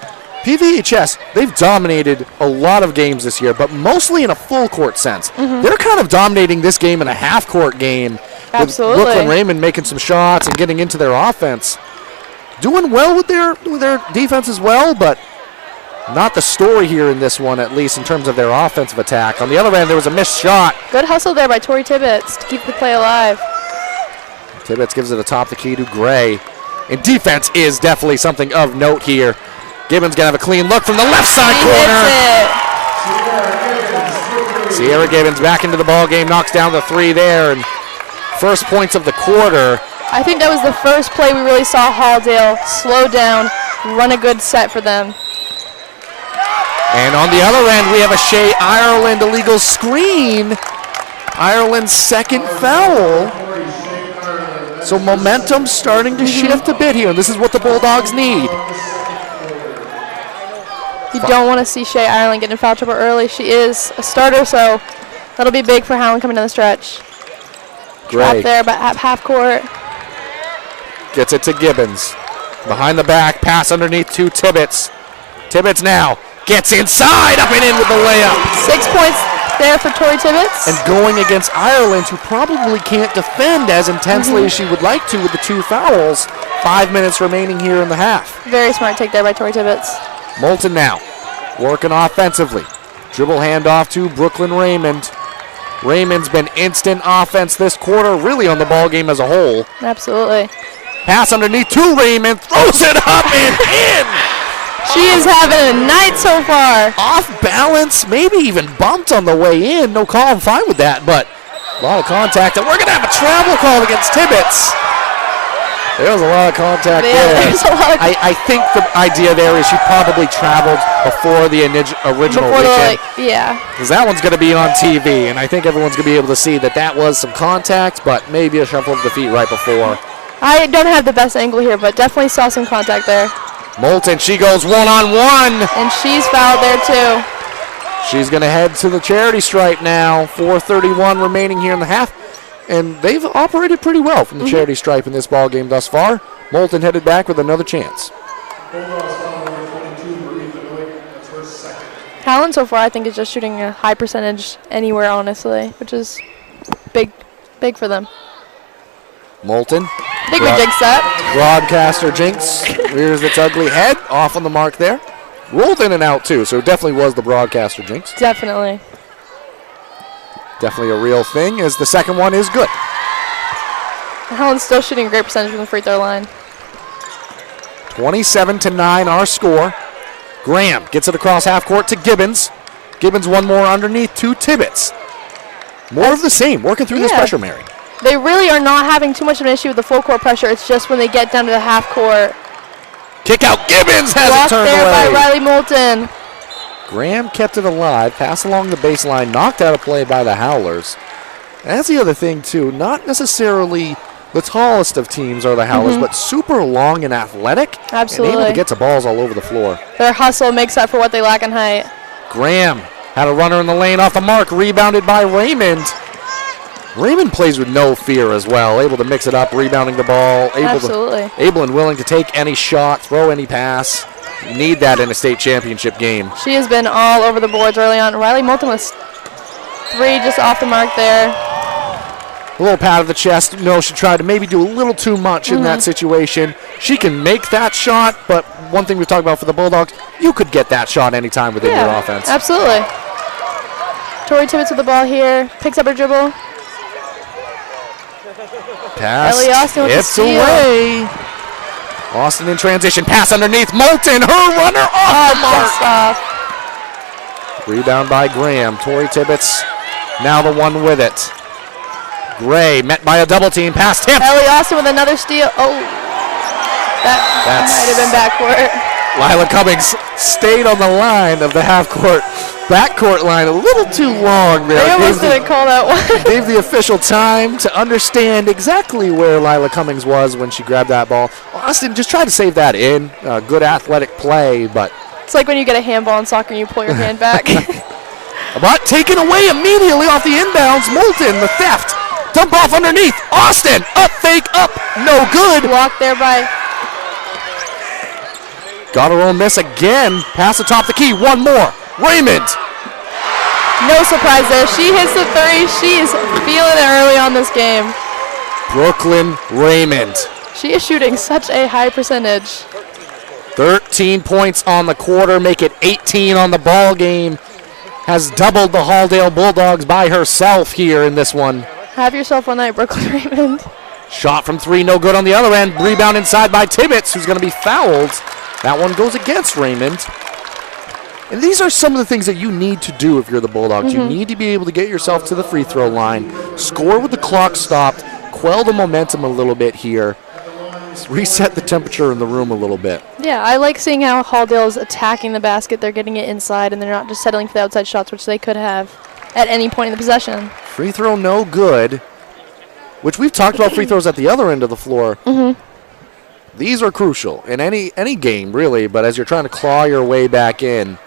PVHS, they've dominated a lot of games this year, but mostly in a full court sense. They're kind of dominating this game in a half court game. Absolutely. With Brooklyn Raymond making some shots and getting into their offense. Doing well with their defense as well, but not the story here in this one, at least in terms of their offensive attack. On the other end, there was a missed shot. Good hustle there by Tori Tibbetts to keep the play alive. Tibbetts gives it atop the key to Gray. And defense is definitely something of note here. Gibbons going to have a clean look from the left side corner. Sierra Gibbons back into the ball game, knocks down the 3 there. And first points of the quarter. I think that was the first play we really saw Halldale slow down, run a good set for them. And on the other end, we have a Shea Ireland illegal screen. Ireland's second foul. So momentum's starting to shift a bit here. This is what the Bulldogs need. You don't want to see Shea Ireland get in foul trouble early. She is a starter, so that'll be big for Howland coming down the stretch. Trap there at half court. Gets it to Gibbons. Behind the back, pass underneath to Tibbetts. Tibbetts now gets inside, up and in with the layup. 6 points there for Tori Tibbetts. And going against Ireland, who probably can't defend as intensely as she would like to with the 2 fouls. 5 minutes remaining here in the half. Very smart take there by Tori Tibbetts. Moulton now working offensively. Dribble handoff to Brooklyn Raymond. Raymond's been instant offense this quarter, really on the ball game as a whole. Absolutely. Pass underneath to Raymond, throws it up and in. She is having a night so far. Off balance, maybe even bumped on the way in. No call, I'm fine with that, but a lot of contact. And we're going to have a travel call against Tibbetts. There was a lot of contact there. There's a lot of I think the idea there is she probably traveled before the original weekend. Yeah. Because that one's going to be on TV, and I think everyone's going to be able to see that was some contact, but maybe a shuffle of the feet right before. I don't have the best angle here, but definitely saw some contact there. Moulton, she goes one-on-one. And she's fouled there too. She's going to head to the charity stripe now. 4:31 remaining here in the half. And they've operated pretty well from the charity stripe in this ball game thus far. Moulton headed back with another chance. Howland so far, I think, is just shooting a high percentage anywhere, honestly, which is big for them. Moulton. Think we jinxed that. Broadcaster jinx rears its ugly head off on the mark there. Rolled in and out too, so it definitely was the broadcaster jinx. Definitely. Definitely a real thing, as the second one is good. Howland's still shooting a great percentage from the free throw line. 27-9 our score. Graham gets it across half court to Gibbons. Gibbons one more underneath to Tibbetts. More of the same, working through this pressure, Mary. They really are not having too much of an issue with the full court pressure. It's just when they get down to the half court. Kick out. Gibbons has Blocked it turned there away. by Riley Moulton. Graham kept it alive. Pass along the baseline. Knocked out of play by the Howlers. And that's the other thing, too. Not necessarily the tallest of teams are the Howlers, but super long and athletic. Absolutely. And able to get to balls all over the floor. Their hustle makes up for what they lack in height. Graham had a runner in the lane off the mark. Rebounded by Raymond. Raymond plays with no fear as well. Able to mix it up, rebounding the ball. Able and willing to take any shot, throw any pass. You need that in a state championship game. She has been all over the boards early on. Riley Moulton was 3 just off the mark there. A little pat of the chest. No, she tried to maybe do a little too much in that situation. She can make that shot, but one thing we've talked about for the Bulldogs, you could get that shot anytime within your offense. Absolutely. Tori Tibbetts with the ball here. Picks up her dribble. Pass. Ellie Austin with the It's steal. away. Austin in transition. Pass underneath. Moulton, her runner off the mark. Just off. Rebound by Graham. Tori Tibbetts now the one with it. Gray met by a double team. Pass tipped. Ellie Austin with another steal. Oh, that might have been backcourt. Lila Cummings stayed on the line of the half-court, backcourt line a little too long there. They almost didn't call that one. Gave the official time to understand exactly where Lila Cummings was when she grabbed that ball. Austin just tried to save that in. Good athletic play, but... It's like when you get a handball in soccer and you pull your hand back. But taken away immediately off the inbounds. Moulton, the theft. Dump off underneath. Austin, up, fake, up. No good. Blocked there by... Got her own miss again. Pass atop the key. One more. Raymond. No surprise there. She hits the 3. She's feeling it early on this game. Brooklyn Raymond. She is shooting such a high percentage. 13 points on the quarter. Make it 18 on the ball game. Has doubled the Halldale Bulldogs by herself here in this one. Have yourself one night, Brooklyn Raymond. Shot from 3, no good on the other end. Rebound inside by Tibbetts, who's going to be fouled. That one goes against Raymond. And these are some of the things that you need to do if you're the Bulldogs. You need to be able to get yourself to the free throw line, score with the clock stopped, quell the momentum a little bit here, reset the temperature in the room a little bit. Yeah, I like seeing how Halldale is attacking the basket. They're getting it inside, and they're not just settling for the outside shots, which they could have at any point in the possession. Free throw no good, which we've talked about free throws at the other end of the floor. These are crucial in any game, really, but as you're trying to claw your way back in,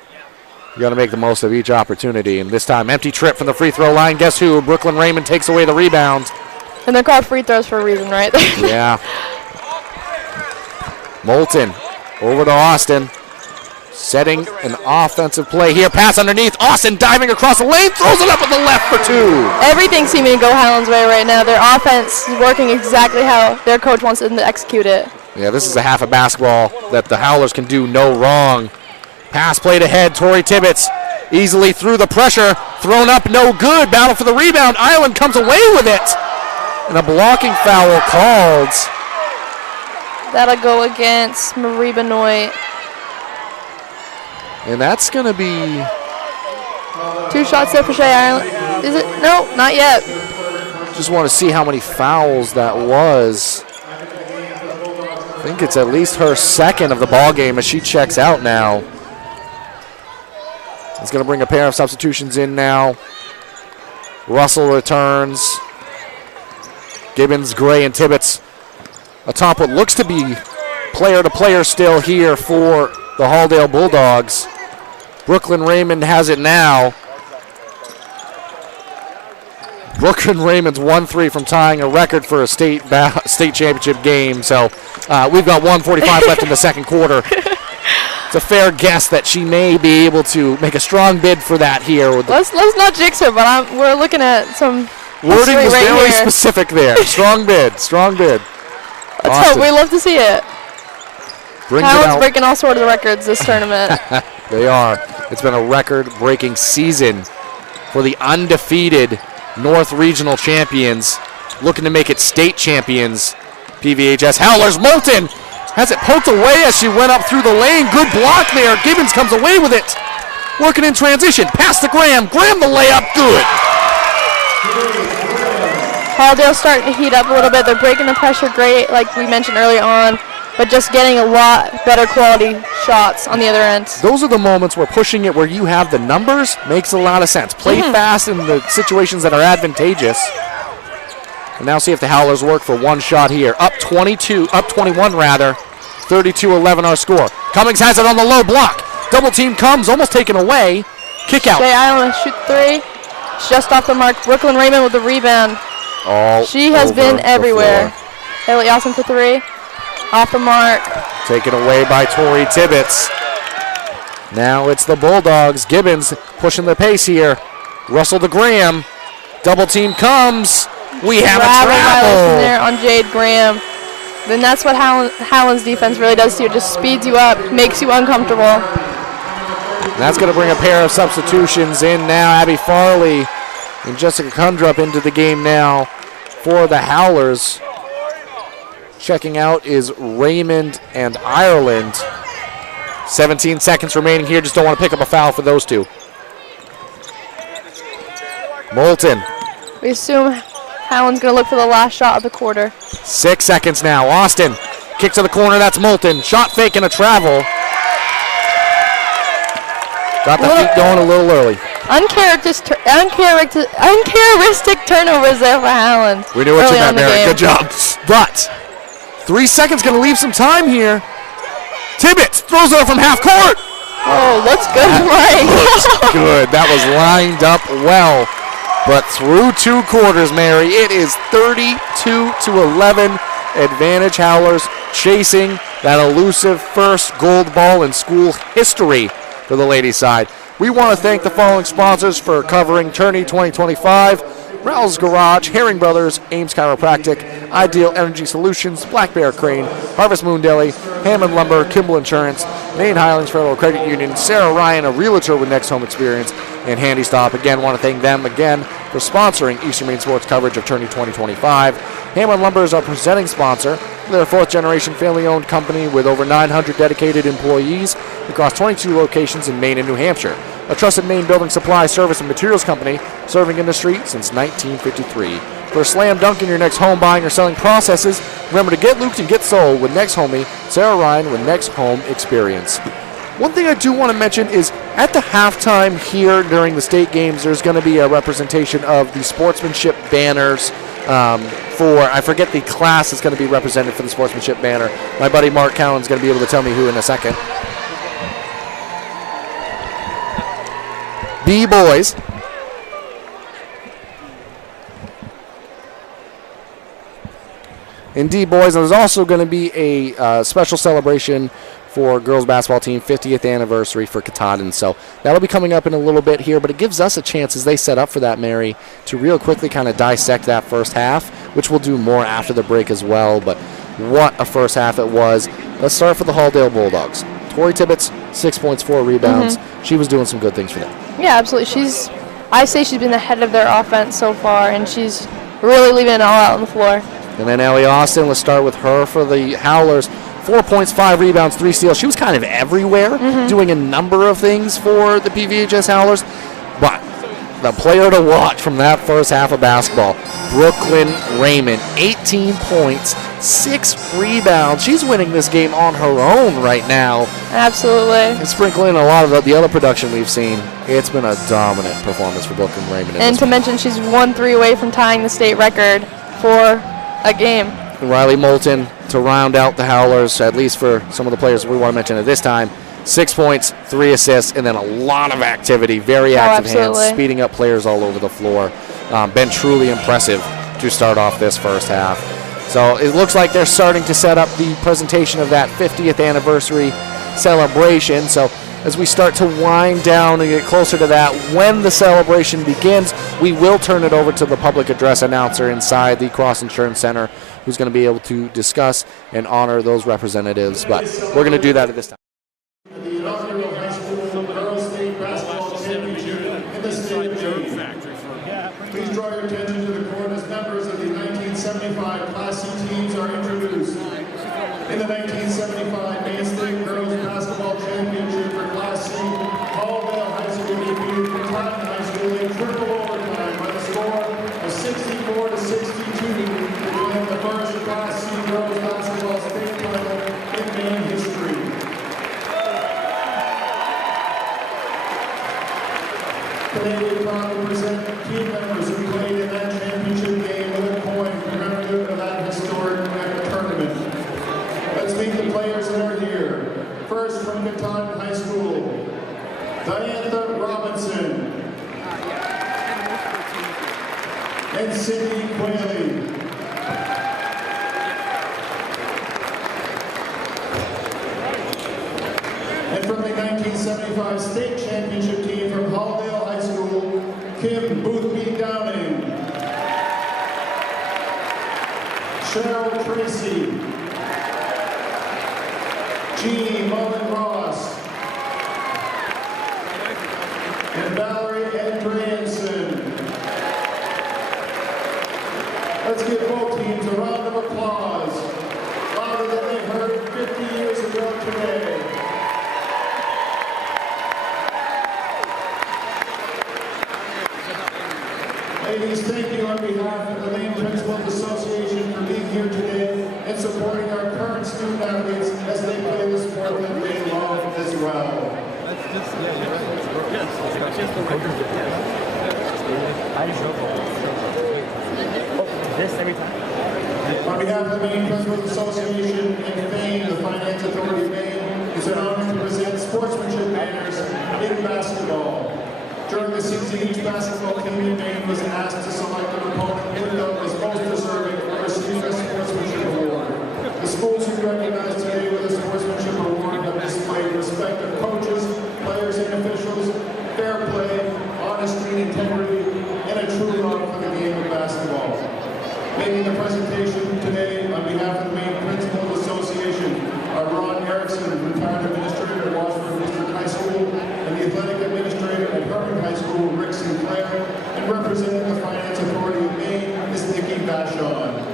you got to make the most of each opportunity. And this time, empty trip from the free throw line. Guess who? Brooklyn Raymond takes away the rebound. And they're called free throws for a reason, right? Yeah. Moulton over to Austin. Setting an offensive play here. Pass underneath. Austin diving across the lane. Throws it up with the left for 2. Everything's seeming to go Highland's way right now. Their offense is working exactly how their coach wants them to execute it. Yeah, this is a half of basketball that the Howlers can do no wrong. Pass played ahead. Tori Tibbetts easily through the pressure. Thrown up, no good. Battle for the rebound. Island comes away with it. And a blocking foul called. That'll go against Marie Benoit. And that's going to be... 2 shots there for Shea Ireland. Is it? No, not yet. Just want to see how many fouls that was. I think it's at least her second of the ball game as she checks out now. It's going to bring a pair of substitutions in now. Russell returns. Gibbons, Gray, and Tibbetts atop what looks to be player-to-player still here for the Halldale Bulldogs. Brooklyn Raymond has it now. Brooklyn Raymond's 1-3 from tying a record for a state championship game. So we've got 1:45 left in the second quarter. It's a fair guess that she may be able to make a strong bid for that here. Let's not jinx her, but we're looking at some wording was right very here. specific there. Strong bid, strong bid. Let's hope. We love to see it. Highland's breaking all sorts of records this tournament. They are. It's been a record-breaking season for the undefeated North Regional champions, looking to make it state champions. PVHS Howlers. Moulton has it poked away as she went up through the lane. Good block there. Gibbons comes away with it. Working in transition. Pass to Graham. Graham the layup. Good. Halldale's starting to heat up a little bit. They're breaking the pressure great, like we mentioned earlier on. but just getting a lot better quality shots on the other end. Those are the moments where pushing it where you have the numbers makes a lot of sense. Play fast in the situations that are advantageous. And now see if the Howlers work for one shot here. Up 21 rather. 32-11 our score. Cummings has it on the low block. Double team comes, almost taken away. Kick out. Shea Island shoot three. Just off the mark. Brooklyn Raymond with the rebound. She has been everywhere. Haley Austin for three. Off the mark. Taken away by Tori Tibbetts. Now it's the Bulldogs. Gibbons pushing the pace here. Russell to Graham. Double team comes. We have a travel. There on Jade Graham. Then that's what Howland's defense really does to you. It just speeds you up, makes you uncomfortable. And that's going to bring a pair of substitutions in now. Abby Farley and Jessica Kundrup into the game now for the Howlers. Checking out is Raymond and Ireland. 17 seconds remaining here. Just don't want to pick up a foul for those two. Moulton. We assume Howland's going to look for the last shot of the quarter. 6 seconds now. Austin. Kick to the corner. That's Moulton. Shot fake and a travel. Got the feet going a little early. Uncharacteristic turnovers there for Howland. We knew what you meant, Mary. Good job. But 3 seconds going to leave some time here. Tibbetts throws it up from half court. Oh, looks good, Mike. Looks good. That was lined up well. But through 2 quarters, Mary, it is 32-11. Advantage Howlers chasing that elusive first gold ball in school history for the ladies' side. We want to thank the following sponsors for covering Tourney 2025. Rowell's Garage, Herring Brothers, Ames Chiropractic, Ideal Energy Solutions, Black Bear Crane, Harvest Moon Deli, Hammond Lumber, Kimball Insurance, Maine Highlands Federal Credit Union, Sarah Ryan, a realtor with Next Home Experience, and Handy Stop. Again, want to thank them again for sponsoring Eastern Maine Sports coverage of Tourney 2025. Hammond Lumber is our presenting sponsor. They're a 4th-generation family-owned company with over 900 dedicated employees across 22 locations in Maine and New Hampshire. A trusted Maine building supply, service, and materials company serving industry since 1953. For a slam dunk in your next home buying or selling processes, remember to get looped and get sold with Next Homie, Sarah Ryan with Next Home Experience. One thing I do want to mention is at the halftime here during the state games, there's going to be a representation of the sportsmanship banners I forget the class that's going to be represented for the sportsmanship banner. My buddy Mark Cowan's going to be able to tell me who in a second. B boys. In D boys, there's also going to be a special celebration for girls basketball team 50th anniversary for Katahdin. So that'll be coming up in a little bit here, but it gives us a chance as they set up for that, Mary, to real quickly kind of dissect that first half, which we'll do more after the break as well. But what a first half it was. Let's start for the Halldale Bulldogs. Tori Tibbetts, 6 points, 4 rebounds. She was doing some good things for them. Yeah, absolutely. I say she's been the head of their offense so far, and she's really leaving it all out on the floor. And then Ellie Austin, let's start with her for the Howlers. 4 points, 5 rebounds, 3 steals. She was kind of everywhere, doing a number of things for the PVHS Howlers. But the player to watch from that first half of basketball, Brooklyn Raymond, 18 points, 6 rebounds. She's winning this game on her own right now. Absolutely. And sprinkling a lot of the other production we've seen. It's been a dominant performance for Brooklyn Raymond. And to mention, she's 1-3 away from tying the state record for a game. Riley Moulton to round out the Howlers, at least for some of the players we want to mention at this time. 6 points, 3 assists, and then a lot of activity, very active hands, speeding up players all over the floor. Been truly impressive to start off this first half. So it looks like they're starting to set up the presentation of that 50th anniversary celebration. So as we start to wind down and get closer to that, when the celebration begins, we will turn it over to the public address announcer inside the Cross Insurance Center, who's going to be able to discuss and honor those representatives. But we're going to do that at this time. The inaugural high school girls state basketball championship in the state of Maine. Please draw your attention to the court as members of the 1975 Class C teams are introduced. In the 1975 Maine State Girls Basketball Championship for Class C, Halldale High School defeated Katahdin High School in triple overtime by the score of 64-62 to win the first Class C Girls Basketball State title Today we proudly present team members who played in that championship game with a coin commemorative of that historic tournament. Let's meet the players that are here. First from Catan High School, Diantha Robinson and Sydney Quayle. And from the 1975 state championship team from Halldale High School, Kim Boothby Downing, Cheryl Tracy, Jeannie Mullen Ross, and Valerie Andreasen. Let's give both teams a round of applause, louder than they heard 50 years ago today. Ladies, thank you on behalf of the Maine Principals Association for being here today and supporting our current student athletes as they play the sport that they love as well. This every time? On behalf of the Maine Principals Association and Maine, the Finance Authority of Maine, it's an honor to present sportsmanship banners in basketball. During the season, each basketball team in Maine was asked to select an opponent who was most deserving for receiving a sportsmanship award. The schools who recognized today with a sportsmanship award have displayed respect of coaches, players, and officials, fair play, honesty, integrity, and a true love for the game of basketball. Making the presentation today on behalf of the Maine Principals Association are Ron Erickson, retired administrator at Washburn District High School, and the athletic administrator at Herman High School, Rick Sinclair, and representing the Finance Authority of Maine is Nikki Vachon.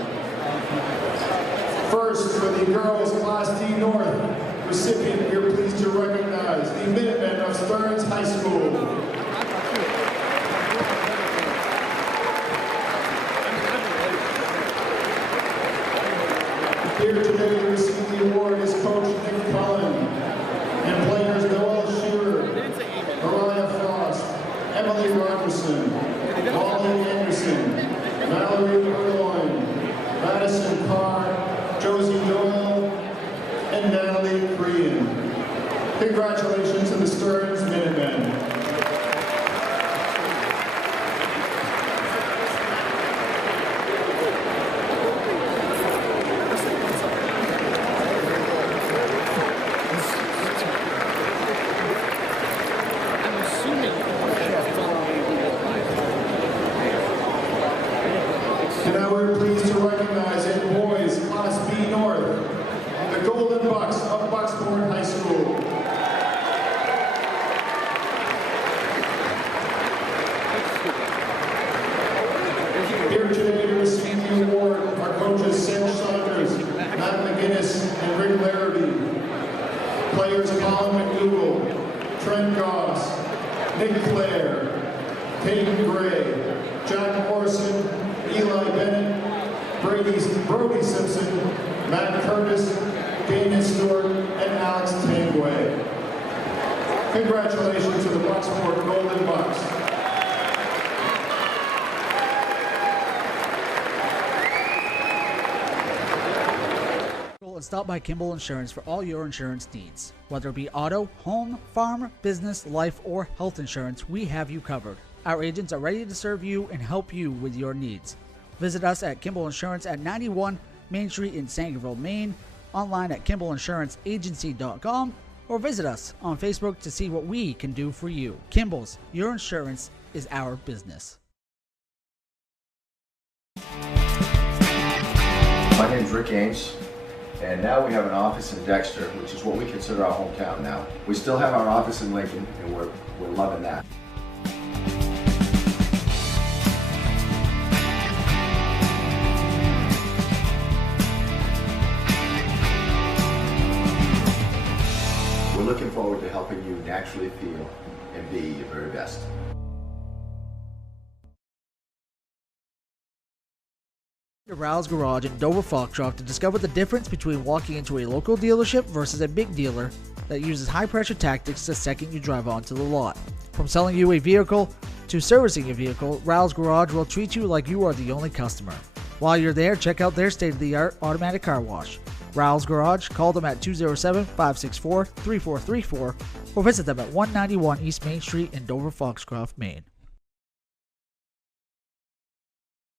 First, for the girls Class D North recipient, we are pleased to recognize the Minutemen of Stearns High School. Here today to receive the award is Coach Nick Cullen and players Noel Shearer, Mariah Frost, Emily Rogerson, Molly Anderson, Mallory Erloin, Madison Carr, Josie Doyle, and Natalie Crean. Congratulations to the Stearns Minutemen. And now we're pleased to recognize in boys Class B North, the Golden Bucks of Bucksport High School. Here today to receive the award are coaches Sam Saunders, Matt McGinnis, and Rick Larrabee. Players Colin McDougall, Trent Goss, Nick Clare, Peyton Gray, Jack Morrison, Eli Bennett, Brody Simpson, Matt Curtis, Dana Stewart, and Alex Tangway. Congratulations to the Bucksport Golden Bucks. And stop by Kimball Insurance for all your insurance needs. Whether it be auto, home, farm, business, life, or health insurance, we have you covered. Our agents are ready to serve you and help you with your needs. Visit us at Kimball Insurance at 91 Main Street in Sangerville, Maine, online at KimballInsuranceAgency.com, or visit us on Facebook to see what we can do for you. Kimball's, your insurance is our business. My name is Rick Ames, and now we have an office in Dexter, which is what we consider our hometown now. We still have our office in Lincoln, and we're loving that. We're looking forward to helping you naturally feel and be your very best. Rouse Garage in Dover Foxcroft to discover the difference between walking into a local dealership versus a big dealer that uses high pressure tactics the second you drive onto the lot. From selling you a vehicle to servicing a vehicle, Raoul's Garage will treat you like you are the only customer. While you're there, check out their state-of-the-art automatic car wash. Raoul's Garage, call them at 207-564-3434 or visit them at 191 East Main Street in Dover, Foxcroft, Maine.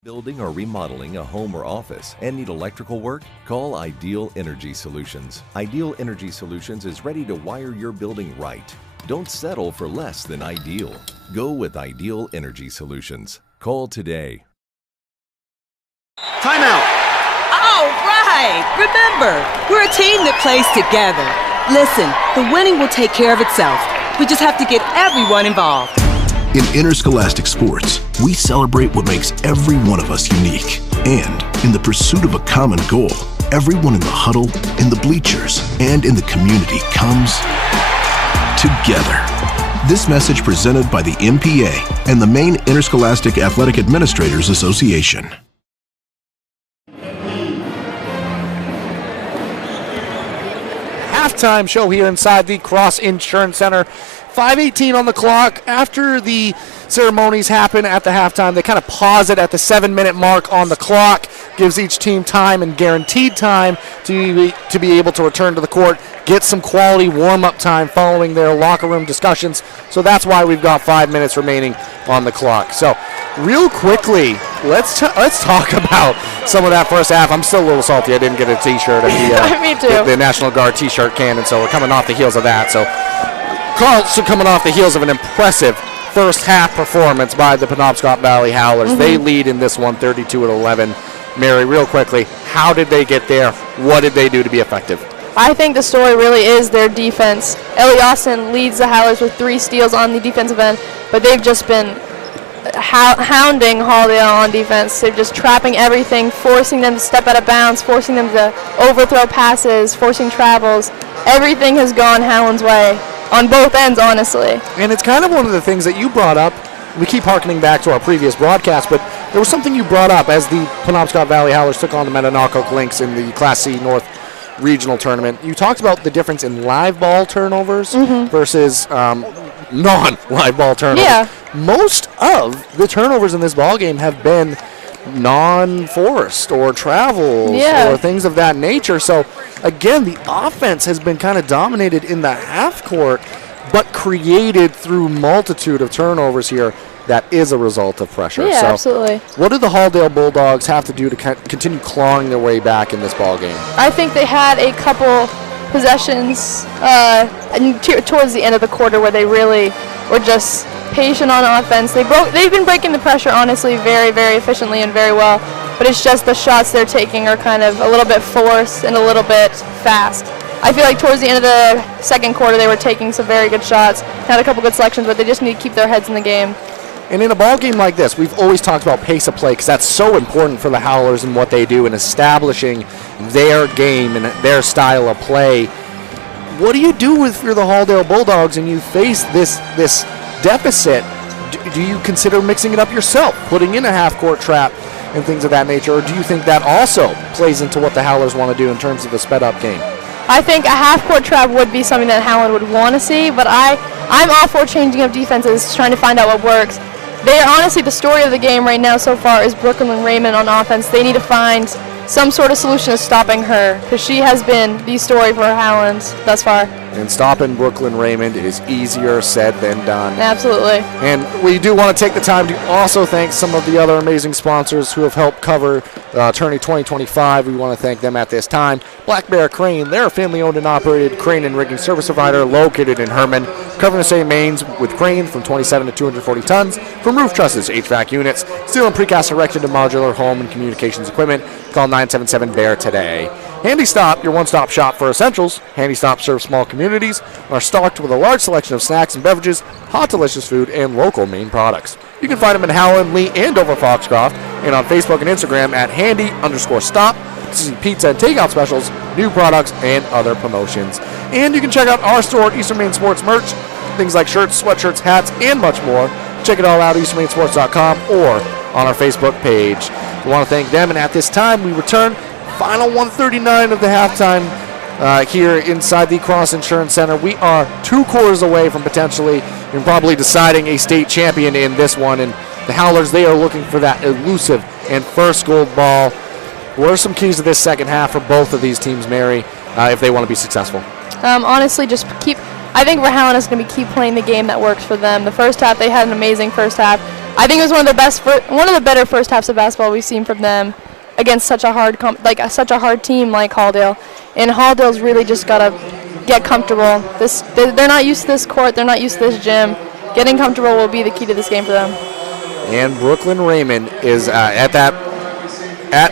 Building or remodeling a home or office and need electrical work? Call Ideal Energy Solutions. Ideal Energy Solutions is ready to wire your building right. Don't settle for less than ideal. Go with Ideal Energy Solutions. Call today. Timeout. All right! Remember, we're a team that plays together. Listen, the winning will take care of itself. We just have to get everyone involved. In interscholastic sports, we celebrate what makes every one of us unique. And in the pursuit of a common goal, everyone in the huddle, in the bleachers, and in the community comes together. This message presented by the MPA and the Maine Interscholastic Athletic Administrators Association. Halftime show here inside the Cross Insurance Center. 5:18 on the clock. After the ceremonies happen at the halftime, they kind of pause it at the 7-minute mark on the clock. Gives each team time and guaranteed time to be able to return to the court, get some quality warm-up time following their locker room discussions. So that's why we've got 5 minutes remaining on the clock. So real quickly, let's talk about some of that first half. I'm still a little salty. I didn't get a T-shirt at Me too. the National Guard T-shirt cannon, so we're coming off the heels of that. So Carlson coming off the heels of an impressive first half performance by the Penobscot Valley Howlers. They lead in this one 32-11. Mary, real quickly, how did they get there? What did they do to be effective? I think the story really is their defense. Ellie Austin leads the Howlers with 3 steals on the defensive end, but they've just been hounding Halldale on defense. They're just trapping everything, forcing them to step out of bounds, forcing them to overthrow passes, forcing travels. Everything has gone Howland's way on both ends, honestly. And it's kind of one of the things that you brought up. We keep harkening back to our previous broadcast, but there was something you brought up as the Penobscot Valley Howlers took on the Metaknocock Lynx in the Class C North Regional Tournament. You talked about the difference in live ball turnovers versus non-live ball turnovers. Yeah. Most of the turnovers in this ball game have been non-forced or travels or things of that nature. So, again, the offense has been kind of dominated in the half court, but created through multitude of turnovers here. That is a result of pressure. Yeah, so absolutely. What do the Halldale Bulldogs have to do to continue clawing their way back in this ball game? I think they had a couple possessions towards the end of the quarter where they really were just patient on offense. They've been breaking the pressure, honestly, very, very efficiently and very well. But it's just the shots they're taking are kind of a little bit forced and a little bit fast. I feel like towards the end of the second quarter they were taking some very good shots, had a couple good selections, but they just need to keep their heads in the game. And in a ball game like this, we've always talked about pace of play because that's so important for the Howlers and what they do in establishing their game and their style of play. What do you do if you're the Halldale Bulldogs and you face this deficit? Do you consider mixing it up yourself, putting in a half-court trap and things of that nature, or do you think that also plays into what the Howlers want to do in terms of the sped-up game? I think a half-court trap would be something that Howland would want to see, but I'm all for changing up defenses, trying to find out what works. They are honestly the story of the game right now so far is Brooklyn and Raymond on offense. They need to find some sort of solution to stopping her because she has been the story for Howland thus far. And stopping Brooklyn Raymond is easier said than done. Absolutely. And we do want to take the time to also thank some of the other amazing sponsors who have helped cover Tourney 2025. We want to thank them at this time. Black Bear Crane, they're a family-owned and operated crane and rigging service provider located in Herman, covering the same mains with cranes from 27 to 240 tons, from roof trusses, HVAC units, steel and precast erection to modular home and communications equipment. Call 977-BEAR today. Handy Stop, your one-stop shop for essentials. Handy Stop serves small communities and are stocked with a large selection of snacks and beverages, hot delicious food, and local Maine products. You can find them in Howland, Lee, and Dover Foxcroft, and on Facebook and Instagram at handy_stop to see pizza and takeout specials, new products, and other promotions. And you can check out our store at Eastern Maine Sports Merch, things like shirts, sweatshirts, hats, and much more. Check it all out at easternmainsports.com or on our Facebook page. We want to thank them, and at this time we return. Final 139 of the halftime here inside the Cross Insurance Center. We are 2 quarters away from potentially and probably deciding a state champion in this one. And the Howlers, they are looking for that elusive and first gold ball. What are some keys to this second half for both of these teams, Mary, if they want to be successful? Honestly, just I think Rowan is going to keep playing the game that works for them. The first half, they had an amazing first half. I think it was one of the better first halves of basketball we've seen from them against such a hard team like Halldale. And Halldale's really just got to get comfortable. They're not used to this court. They're not used to this gym. Getting comfortable will be the key to this game for them. And Brooklyn Raymond is at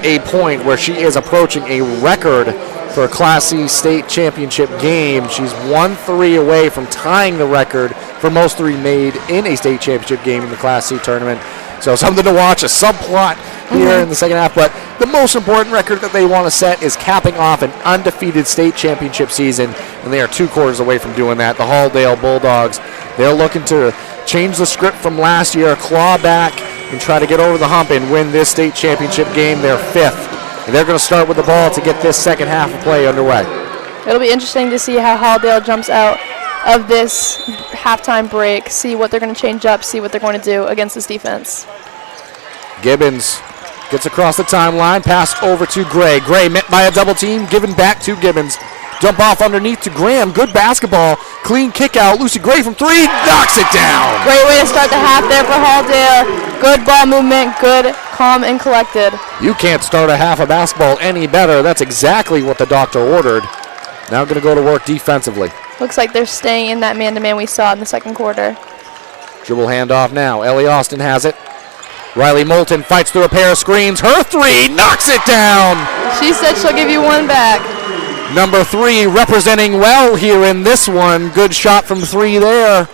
a point where she is approaching a record for a Class C state championship game. She's 1-3 away from tying the record for most 3 made in a state championship game in the Class C tournament. So something to watch, a subplot here in the second half. But the most important record that they want to set is capping off an undefeated state championship season, and they are 2 quarters away from doing that. The Halldale Bulldogs, they're looking to change the script from last year, claw back, and try to get over the hump and win this state championship game, their 5th. And they're going to start with the ball to get this second half of play underway. It'll be interesting to see how Halldale jumps out of this halftime break, see what they're going to change up, see what they're going to do against this defense. Gibbons gets across the timeline, pass over to Gray. Gray met by a double team, given back to Gibbons. Dump off underneath to Graham. Good basketball. Clean kick out. Lucy Gray from 3 knocks it down. Great way to start the half there for Halldale. Good ball movement, good, calm, and collected. You can't start a half of basketball any better. That's exactly what the doctor ordered. Now going to go to work defensively. Looks like they're staying in that man-to-man we saw in the second quarter. Dribble handoff now. Ellie Austin has it. Riley Moulton fights through a pair of screens. Her 3 knocks it down. She said she'll give you 1 back. Number 3 representing well here in this one. Good shot from 3 there.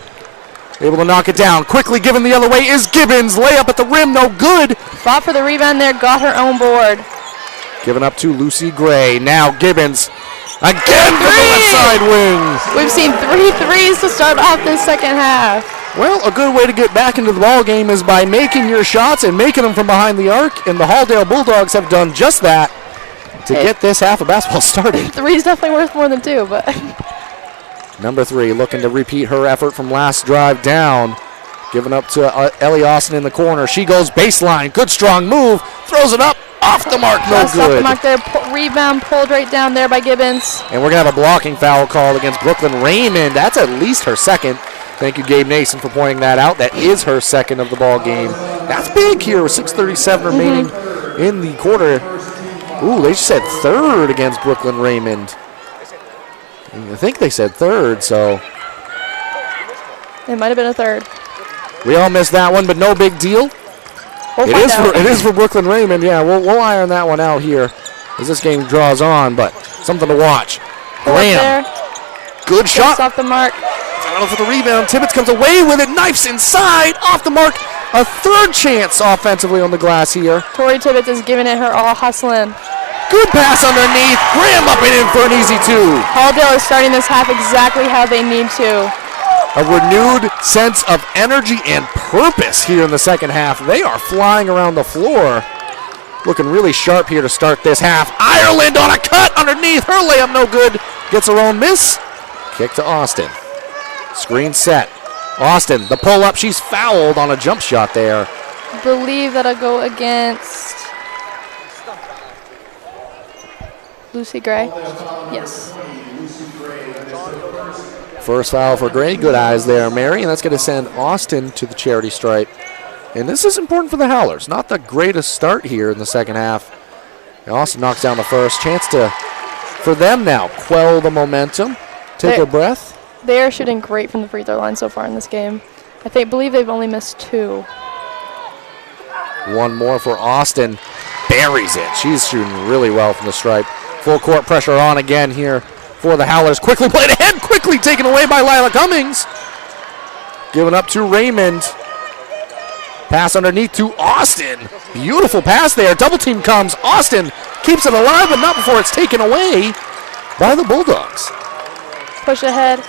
Able to knock it down. Quickly given the other way is Gibbons. Layup at the rim, no good. Fought for the rebound there, got her own board. Given up to Lucy Gray. Now Gibbons. Again from the left side wing. We've seen 3 threes to start off this second half. Well, a good way to get back into the ball game is by making your shots and making them from behind the arc, and the Halldale Bulldogs have done just that to get this half of basketball started. 3's definitely worth more than 2, but Number 3 looking to repeat her effort from last drive down. Given up to Ellie Austin in the corner. She goes baseline. Good strong move. Throws it up. Off the mark. No just good. Off the mark there. Rebound pulled right down there by Gibbons. And we're going to have a blocking foul called against Brooklyn Raymond. That's at least her second. Thank you, Gabe Nason, for pointing that out. That is her second of the ball game. That's big here with 6:37 remaining in the quarter. Ooh, they said third against Brooklyn Raymond. I think they said third, so. It might have been a third. We all missed that one, but no big deal. It is for Brooklyn Raymond. Yeah, we'll iron that one out here as this game draws on, but something to watch. Graham, good shot. Off the mark. For the rebound, Tibbetts comes away with it, knifes inside, off the mark. A third chance offensively on the glass here. Tori Tibbetts is giving it her all, hustling. Good pass underneath. Graham up and in for an easy 2. Halldale is starting this half exactly how they need to. A renewed sense of energy and purpose here in the second half. They are flying around the floor. Looking really sharp here to start this half. Ireland on a cut underneath. Her layup no good. Gets her own miss. Kick to Austin. Screen set. Austin, the pull up. She's fouled on a jump shot there. I believe that'll go against Lucy Gray. Yes. First foul for Gray. Good eyes there, Mary. And that's going to send Austin to the charity stripe. And this is important for the Howlers. Not the greatest start here in the second half. And Austin knocks down the first. Chance for them now, quell the momentum. Take a breath. They are shooting great from the free throw line so far in this game. Believe they've only missed 2. One more for Austin. Buries it. She's shooting really well from the stripe. Full court pressure on again here for the Howlers. Quickly played ahead. Quickly taken away by Lila Cummings. Given up to Raymond. Pass underneath to Austin. Beautiful pass there. Double team comes. Austin keeps it alive, but not before it's taken away by the Bulldogs. Push ahead.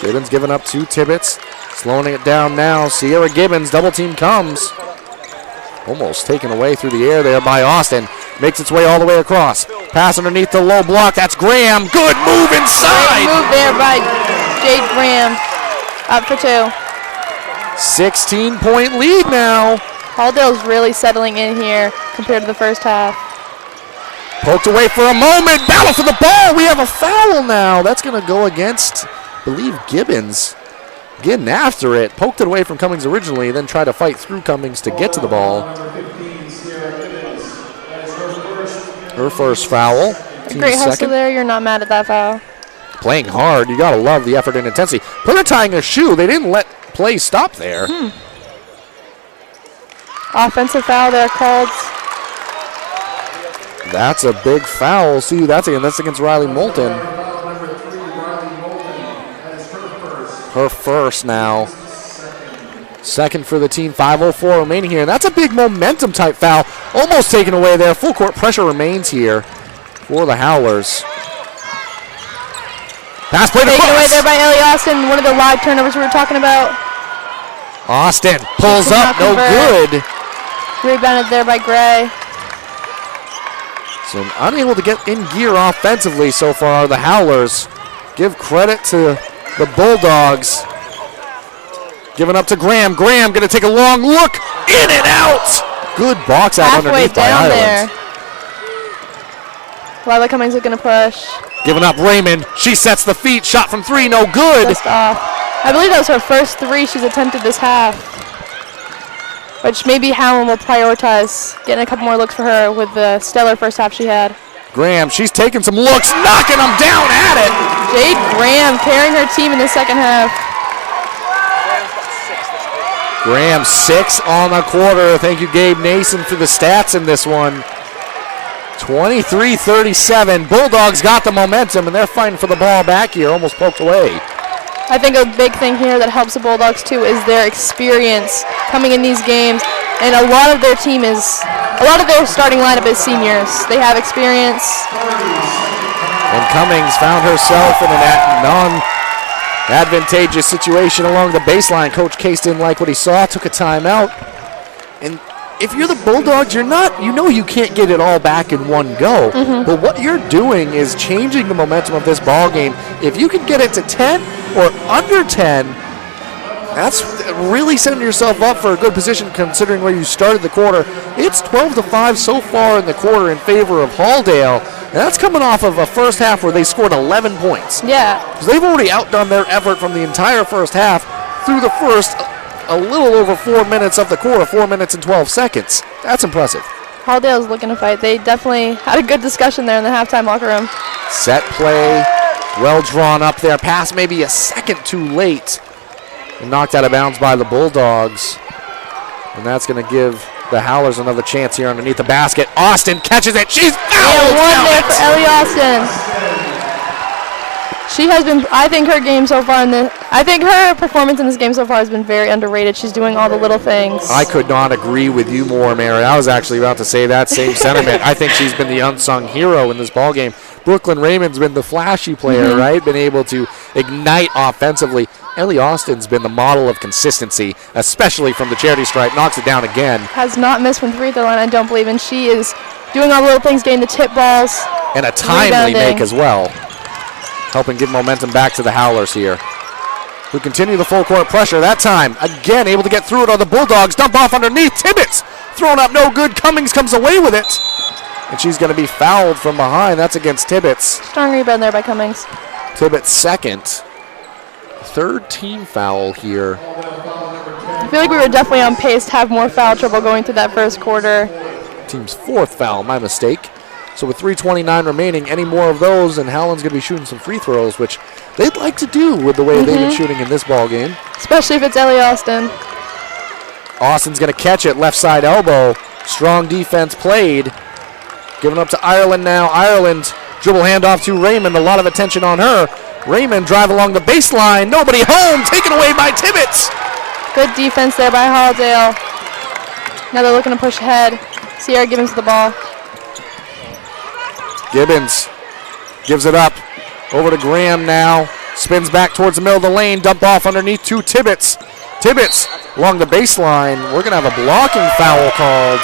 Gibbons giving up to Tibbetts. Slowing it down now. Sierra Gibbons. Double team comes. Almost taken away through the air there by Austin. Makes its way all the way across. Pass underneath the low block. That's Graham. Good move inside. Great move there by Jade Graham. Up for 2. 16-point lead now. Halldale's really settling in here compared to the first half. Poked away for a moment. Battle for the ball. We have a foul now. That's going to go against, I believe, Gibbons. Getting after it. Poked it away from Cummings originally, then tried to fight through Cummings to get to the ball. Her first foul. Great hustle there. You're not mad at that foul. Playing hard. You got to love the effort and intensity. Player tying a shoe. They didn't let play stop there. Offensive foul there called. That's a big foul. See who that's against. That's against Riley Moulton. Her first now. Second for the team. 5:04 remaining here. And that's a big momentum type foul. Almost taken away there. Full court pressure remains here for the Howlers. Pass played taken away there by Ellie Austin. One of the live turnovers we were talking about. Austin pulls up. No good. Rebounded there by Gray. So unable to get in gear offensively so far, the Howlers. Give credit to the Bulldogs. Giving up to Graham. Graham going to take a long look. In and out. Good box out underneath by Ireland. There. Lila Cummings is going to push. Giving up Raymond. She sets the feet. Shot from 3. No good. Just off. I believe that was her first 3 she's attempted this half. Which maybe Howland will prioritize getting a couple more looks for her with the stellar first half she had. Graham, she's taking some looks, knocking them down at it. Jade Graham carrying her team in the second half. Graham 6 on the quarter. Thank you, Gabe Nason, for the stats in this one. 23-37. Bulldogs got the momentum, and they're fighting for the ball back here. Almost poked away. I think a big thing here that helps the Bulldogs too is their experience coming in these games, and a lot of their starting lineup is seniors. They have experience. And Cummings found herself in a non-advantageous situation along the baseline. Coach Case didn't like what he saw, took a timeout. And if you're the Bulldogs, you know you can't get it all back in one go. But what you're doing is changing the momentum of this ball game. If you can get it to 10 or under 10, that's really setting yourself up for a good position considering where you started the quarter. It's 12-5 so far in the quarter in favor of Halldale. And that's coming off of a first half where they scored 11 points. Yeah. Because they've already outdone their effort from the entire first half through the first a little over 4 minutes of the quarter, 4 minutes and 12 seconds. That's impressive. Halldale's looking to fight. They definitely had a good discussion there in the halftime locker room. Set play, well drawn up there. Pass maybe a second too late. And knocked out of bounds by the Bulldogs. And that's going to give the Howlers another chance here underneath the basket. Austin catches it. She's fouled. One there for Ellie Austin. She has been, I think her performance in this game so far has been very underrated. She's doing all the little things. I could not agree with you more, Mary. I was actually about to say that same sentiment. I think she's been the unsung hero in this ballgame. Brooklyn Raymond's been the flashy player, right? Been able to ignite offensively. Ellie Austin's been the model of consistency, especially from the charity stripe. Knocks it down again. Has not missed from free throw line, I don't believe, and she is doing all the little things, getting the tip balls. And a timely make as well. Helping give momentum back to the Howlers here, who continue the full court pressure. That time, again, able to get through it on the Bulldogs. Dump off underneath. Tibbetts thrown up, no good. Cummings comes away with it. And she's going to be fouled from behind. That's against Tibbetts. Strong rebound there by Cummings. Tibbetts' second. Third team foul here. I feel like we were definitely on pace to have more foul trouble going through that first quarter. Team's fourth foul, my mistake. So with 3:29 remaining, any more of those, and Howland's going to be shooting some free throws, which they'd like to do with the way they've been shooting in this ball game. Especially if it's Ellie Austin. Austin's going to catch it, left side elbow. Strong defense played. Giving up to Ireland now. Ireland, dribble handoff to Raymond. A lot of attention on her. Raymond drive along the baseline. Nobody home. Taken away by Tibbetts. Good defense there by Halldale. Now they're looking to push ahead. Sierra Gibbons with the ball. Gibbons gives it up. Over to Graham now. Spins back towards the middle of the lane. Dump off underneath to Tibbetts. Tibbetts along the baseline. We're going to have a blocking foul called.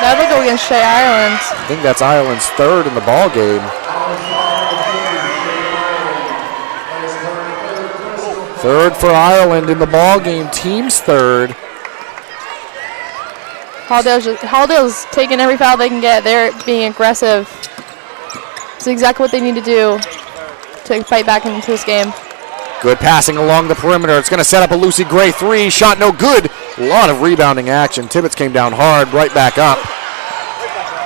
That'll go against Shea Ireland. I think that's Ireland's third in the ball game. Third for Ireland in the ball game. Team's third. Halldale's taking every foul they can get. They're being aggressive. It's exactly what they need to do to fight back into this game. Good passing along the perimeter. It's going to set up a Lucy Gray three. Shot no good. A lot of rebounding action. Tibbetts came down hard, right back up.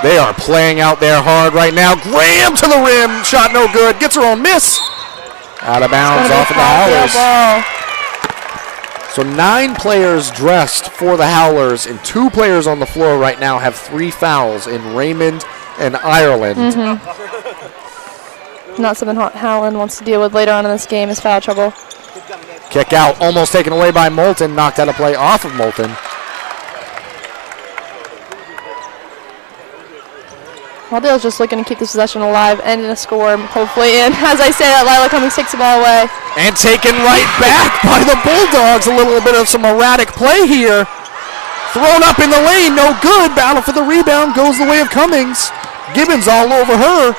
They are playing out there hard right now. Graham to the rim. Shot no good. Gets her own miss. Out of bounds off of the Howlers. So 9 players dressed for the Howlers, and 2 players on the floor right now have 3 fouls in Raymond and Ireland. Not something Howland wants to deal with later on in this game is foul trouble. Kick out, almost taken away by Moulton. Knocked out a play off of Moulton. Halldale's just looking to keep this possession alive and in a score, hopefully. And as I say that, Lila Cummings takes the ball away. And taken right back by the Bulldogs. A little bit of some erratic play here. Thrown up in the lane, no good. Battle for the rebound goes the way of Cummings. Gibbons all over her.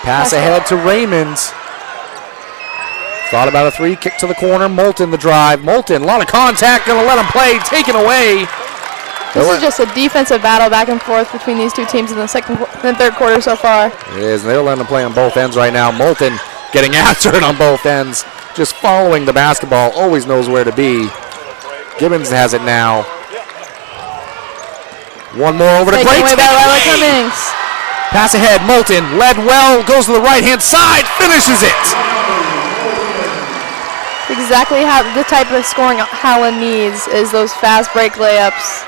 Pass ahead to Raymond. Thought about a three, kick to the corner. Moulton the drive. Moulton, a lot of contact, gonna let him play, taken away. This is just a defensive battle back and forth between these two teams in the second and third quarter so far. It is, and they're letting them play on both ends right now. Moulton getting after it on both ends, just following the basketball, always knows where to be. Gibbons has it now. One more over to Gray. Lila Cummings. Pass ahead, Moulton led well, goes to the right-hand side, finishes it. Exactly how the type of scoring Howland needs is those fast break layups.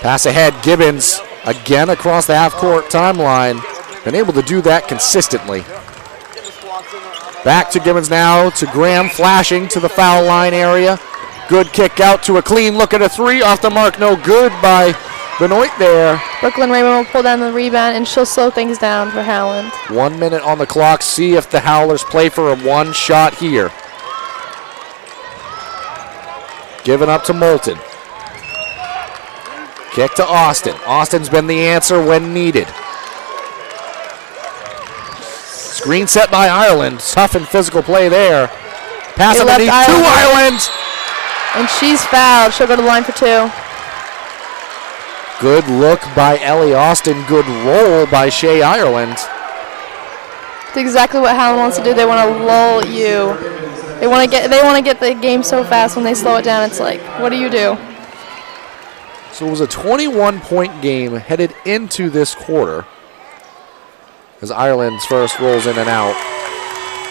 Pass ahead, Gibbons again across the half-court timeline. Been able to do that consistently. Back to Gibbons now to Graham, flashing to the foul line area. Good kick out to a clean look at a three. Off the mark, no good by Benoit there. Brooklyn Raymond will pull down the rebound, and she'll slow things down for Howland. 1 minute on the clock. See if the Howlers play for a one shot here. Given up to Moulton. Kick to Austin. Austin's been the answer when needed. Screen set by Ireland. Tough and physical play there. Pass underneath to Ireland. And she's fouled. She'll go to the line for 2. Good look by Ellie Austin. Good roll by Shea Ireland. It's exactly what Howland wants to do. They want to lull you. They want to get the game so fast when they slow it down. It's like, what do you do? So it was a 21-point game headed into this quarter as Ireland's first rolls in and out.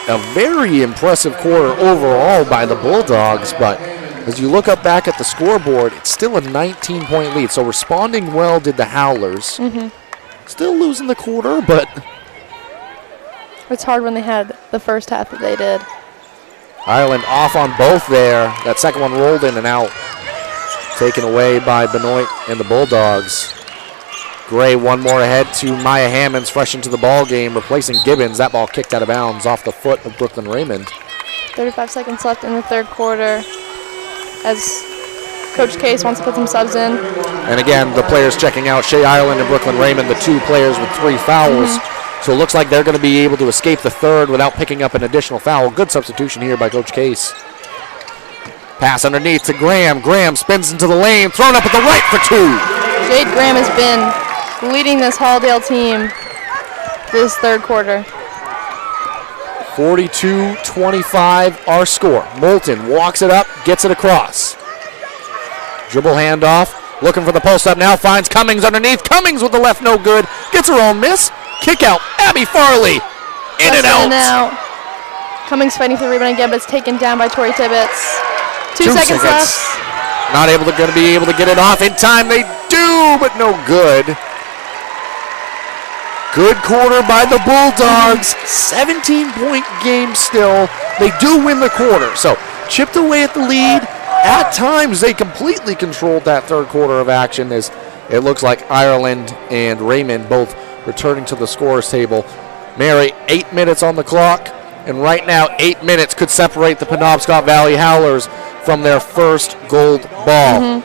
A very impressive quarter overall by the Bulldogs, but as you look up back at the scoreboard, it's still a 19-point lead. So responding well did the Howlers. Still losing the quarter, but it's hard when they had the first half that they did. Ireland off on both there. That second one rolled in and out. Taken away by Benoit and the Bulldogs. Gray one more ahead to Maya Hammonds, fresh into the ball game, replacing Gibbons. That ball kicked out of bounds off the foot of Brooklyn Raymond. 35 seconds left in the third quarter as Coach Case wants to put some subs in. And again, the players checking out, Shea Ireland and Brooklyn Raymond, the 2 players with 3 fouls. So it looks like they're going to be able to escape the third without picking up an additional foul. Good substitution here by Coach Case. Pass underneath to Graham. Graham spins into the lane, thrown up at the right for 2. Jade Graham has been leading this Halldale team this third quarter. 42-25 our score. Moulton walks it up, gets it across. Dribble handoff, looking for the post up now, finds Cummings underneath. Cummings with the left, no good. Gets her own miss. Kick out, Abby Farley. In and out. Cummings fighting for the rebound again, but it's taken down by Tori Tibbetts. 2 seconds left. Not able to be able to get it off in time. They do, but no good. Good quarter by the Bulldogs. 17-point game still. They do win the quarter. So chipped away at the lead. At times, they completely controlled that third quarter of action as it looks like Ireland and Raymond both returning to the scorer's table. Mary, 8 minutes on the clock. And right now, 8 minutes could separate the Penobscot Valley Howlers from their first gold ball.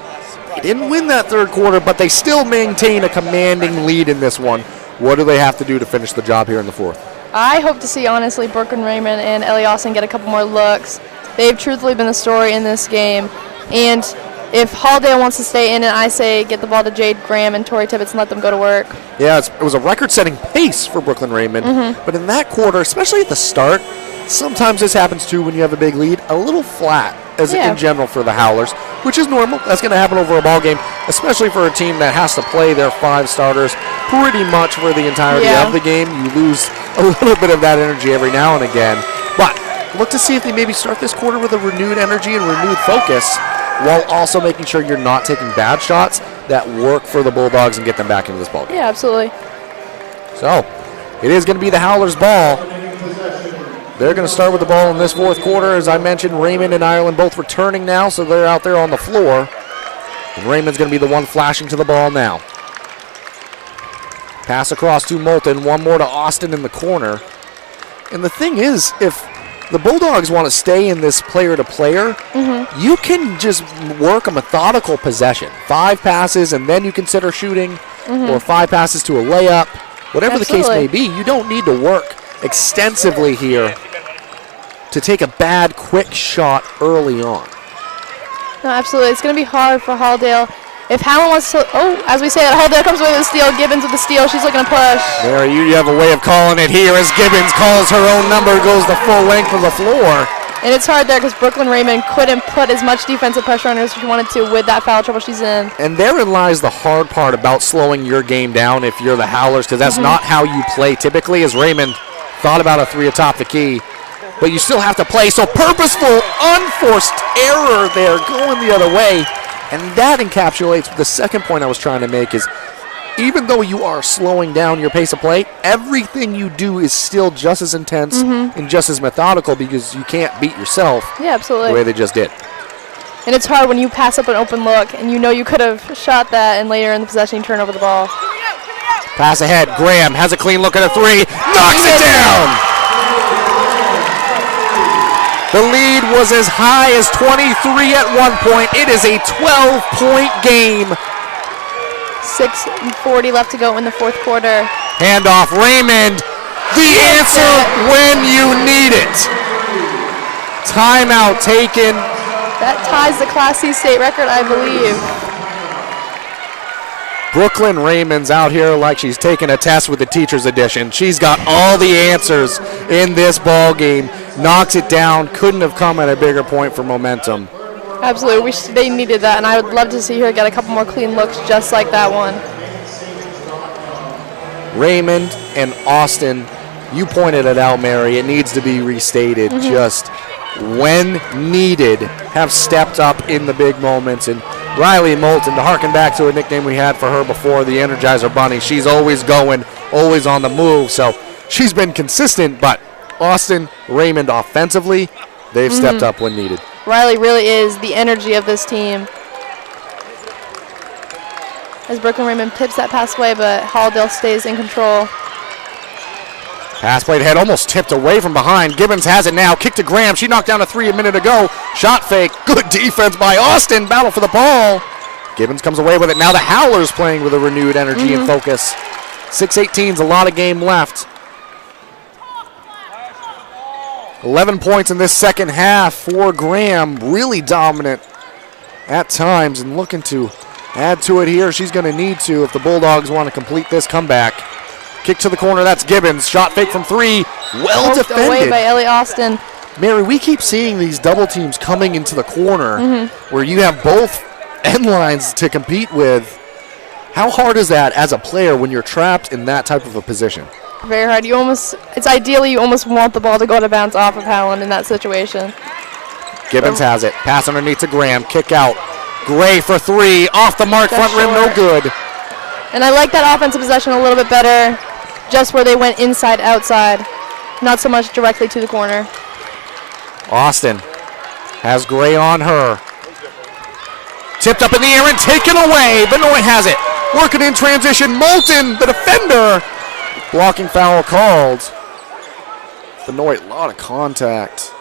They didn't win that third quarter, but they still maintain a commanding lead in this one. What do they have to do to finish the job here in the fourth? I hope to see, honestly, Brooklyn Raymond and Ellie Austin get a couple more looks. They've truthfully been the story in this game. And if Halldale wants to stay in it, I say get the ball to Jade Graham and Tori Tibbetts and let them go to work. Yeah, it was a record-setting pace for Brooklyn Raymond. But in that quarter, especially at the start, sometimes this happens too when you have a big lead, a little flat in general for the Howlers, which is normal. That's going to happen over a ball game, especially for a team that has to play their 5 starters pretty much for the entirety of the game. You lose a little bit of that energy every now and again. But look to see if they maybe start this quarter with a renewed energy and renewed focus, while also making sure you're not taking bad shots that work for the Bulldogs and get them back into this ball game. Yeah, absolutely. So it is going to be the Howlers' ball. They're going to start with the ball in this fourth quarter. As I mentioned, Raymond and Ireland both returning now, so they're out there on the floor. And Raymond's going to be the one flashing to the ball now. Pass across to Moulton, one more to Austin in the corner. And the thing is, if the Bulldogs want to stay in this player-to-player, you can just work a methodical possession. 5 passes, and then you consider shooting, or 5 passes to a layup. Whatever the case may be, you don't need to work extensively here to take a bad, quick shot early on. No, absolutely. It's going to be hard for Halldale. If Howland wants to, as we say that, Halldale comes away with the steal, Gibbons with the steal, she's looking to push. There, you have a way of calling it here as Gibbons calls her own number, goes the full length of the floor. And it's hard there because Brooklyn Raymond couldn't put as much defensive pressure on her as she wanted to with that foul trouble she's in. And therein lies the hard part about slowing your game down if you're the Howlers, because that's not how you play typically, as Raymond thought about a 3 atop the key. But you still have to play, so purposeful, unforced error there going the other way. And that encapsulates the second point I was trying to make is even though you are slowing down your pace of play, everything you do is still just as intense and just as methodical because you can't beat yourself the way they just did. And it's hard when you pass up an open look and you know you could have shot that and later in the possession you turn over the ball. Pass ahead. Graham has a clean look at a 3. Knocks it down! The lead was as high as 23 at one point. It is a 12-point game. 6:40 left to go in the fourth quarter. Handoff, Raymond. The answer when you need it. Timeout taken. That ties the Class C state record, I believe. Brooklyn Raymond's out here like she's taking a test with the teacher's edition. She's got all the answers in this ball game. Knocks it down. Couldn't have come at a bigger point for momentum. Absolutely. They needed that, and I would love to see her get a couple more clean looks just like that one. Raymond and Austin, you pointed it out, Mary. It needs to be restated. Just when needed, have stepped up in the big moments. And Riley Moulton, to harken back to a nickname we had for her before, the Energizer Bunny, she's always going, always on the move. So she's been consistent, but Austin, Raymond offensively, they've stepped up when needed. Riley really is the energy of this team. As Brooklyn Raymond tips that pass away, but Halldale stays in control. Pass played ahead, almost tipped away from behind. Gibbons has it now. Kick to Graham. She knocked down a 3 a minute ago. Shot fake. Good defense by Austin. Battle for the ball. Gibbons comes away with it. Now the Howlers playing with a renewed energy and focus. 6:18's a lot of game left. 11 points in this second half for Graham. Really dominant at times and looking to add to it here. She's going to need to if the Bulldogs want to complete this comeback. Kick to the corner. That's Gibbons. Shot fake from 3. Well defended. Away by Ellie Austin. Mary, we keep seeing these double teams coming into the corner where you have both end lines to compete with. How hard is that as a player when you're trapped in that type of a position? Very hard. It's ideally you almost want the ball to go to bounce off of Howland in that situation. Gibbons has it. Pass underneath to Graham. Kick out. Gray for 3. Off the mark. Just front rim. No good. And I like that offensive possession a little bit better, just where they went inside, outside. Not so much directly to the corner. Austin has Gray on her. Tipped up in the air and taken away. Benoit has it. Working in transition. Moulton, the defender. Blocking foul called. Benoit, a lot of contact.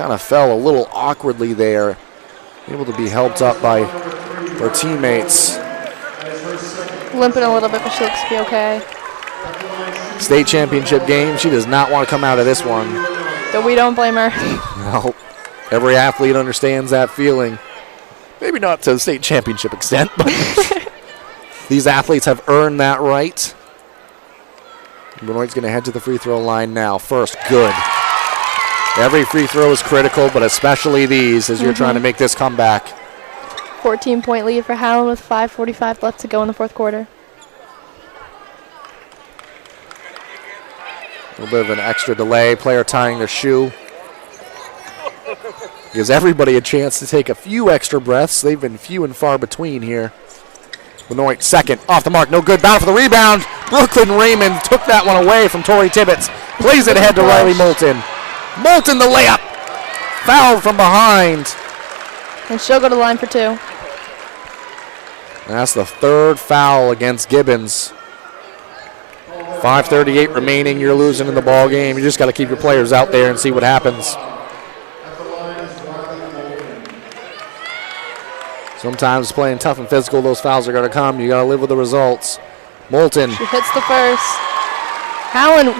kind of fell a little awkwardly there. Able to be helped up by their teammates. Limping a little bit, but she looks to be okay. State championship game. She does not want to come out of this one. But we don't blame her. No. Every athlete understands that feeling. Maybe not to the state championship extent, but these athletes have earned that right. Benoit's going to head to the free throw line now. First, good. Every free throw is critical, but especially these as you're trying to make this comeback. 14-point lead for Howland with 5:45 left to go in the fourth quarter. A little bit of an extra delay. Player tying their shoe. Gives everybody a chance to take a few extra breaths. They've been few and far between here. Benoit second, off the mark, no good. Battle for the rebound. Brooklyn Raymond took that one away from Tori Tibbetts. Plays it ahead to Riley Moulton. Moulton the layup. Fouled from behind. And she'll go to the line for 2. That's the third foul against Gibbons. 5:38 remaining. You're losing in the ball game. You just got to keep your players out there and see what happens. Sometimes playing tough and physical, those fouls are going to come. You got to live with the results. Moulton. She hits the first. Howland,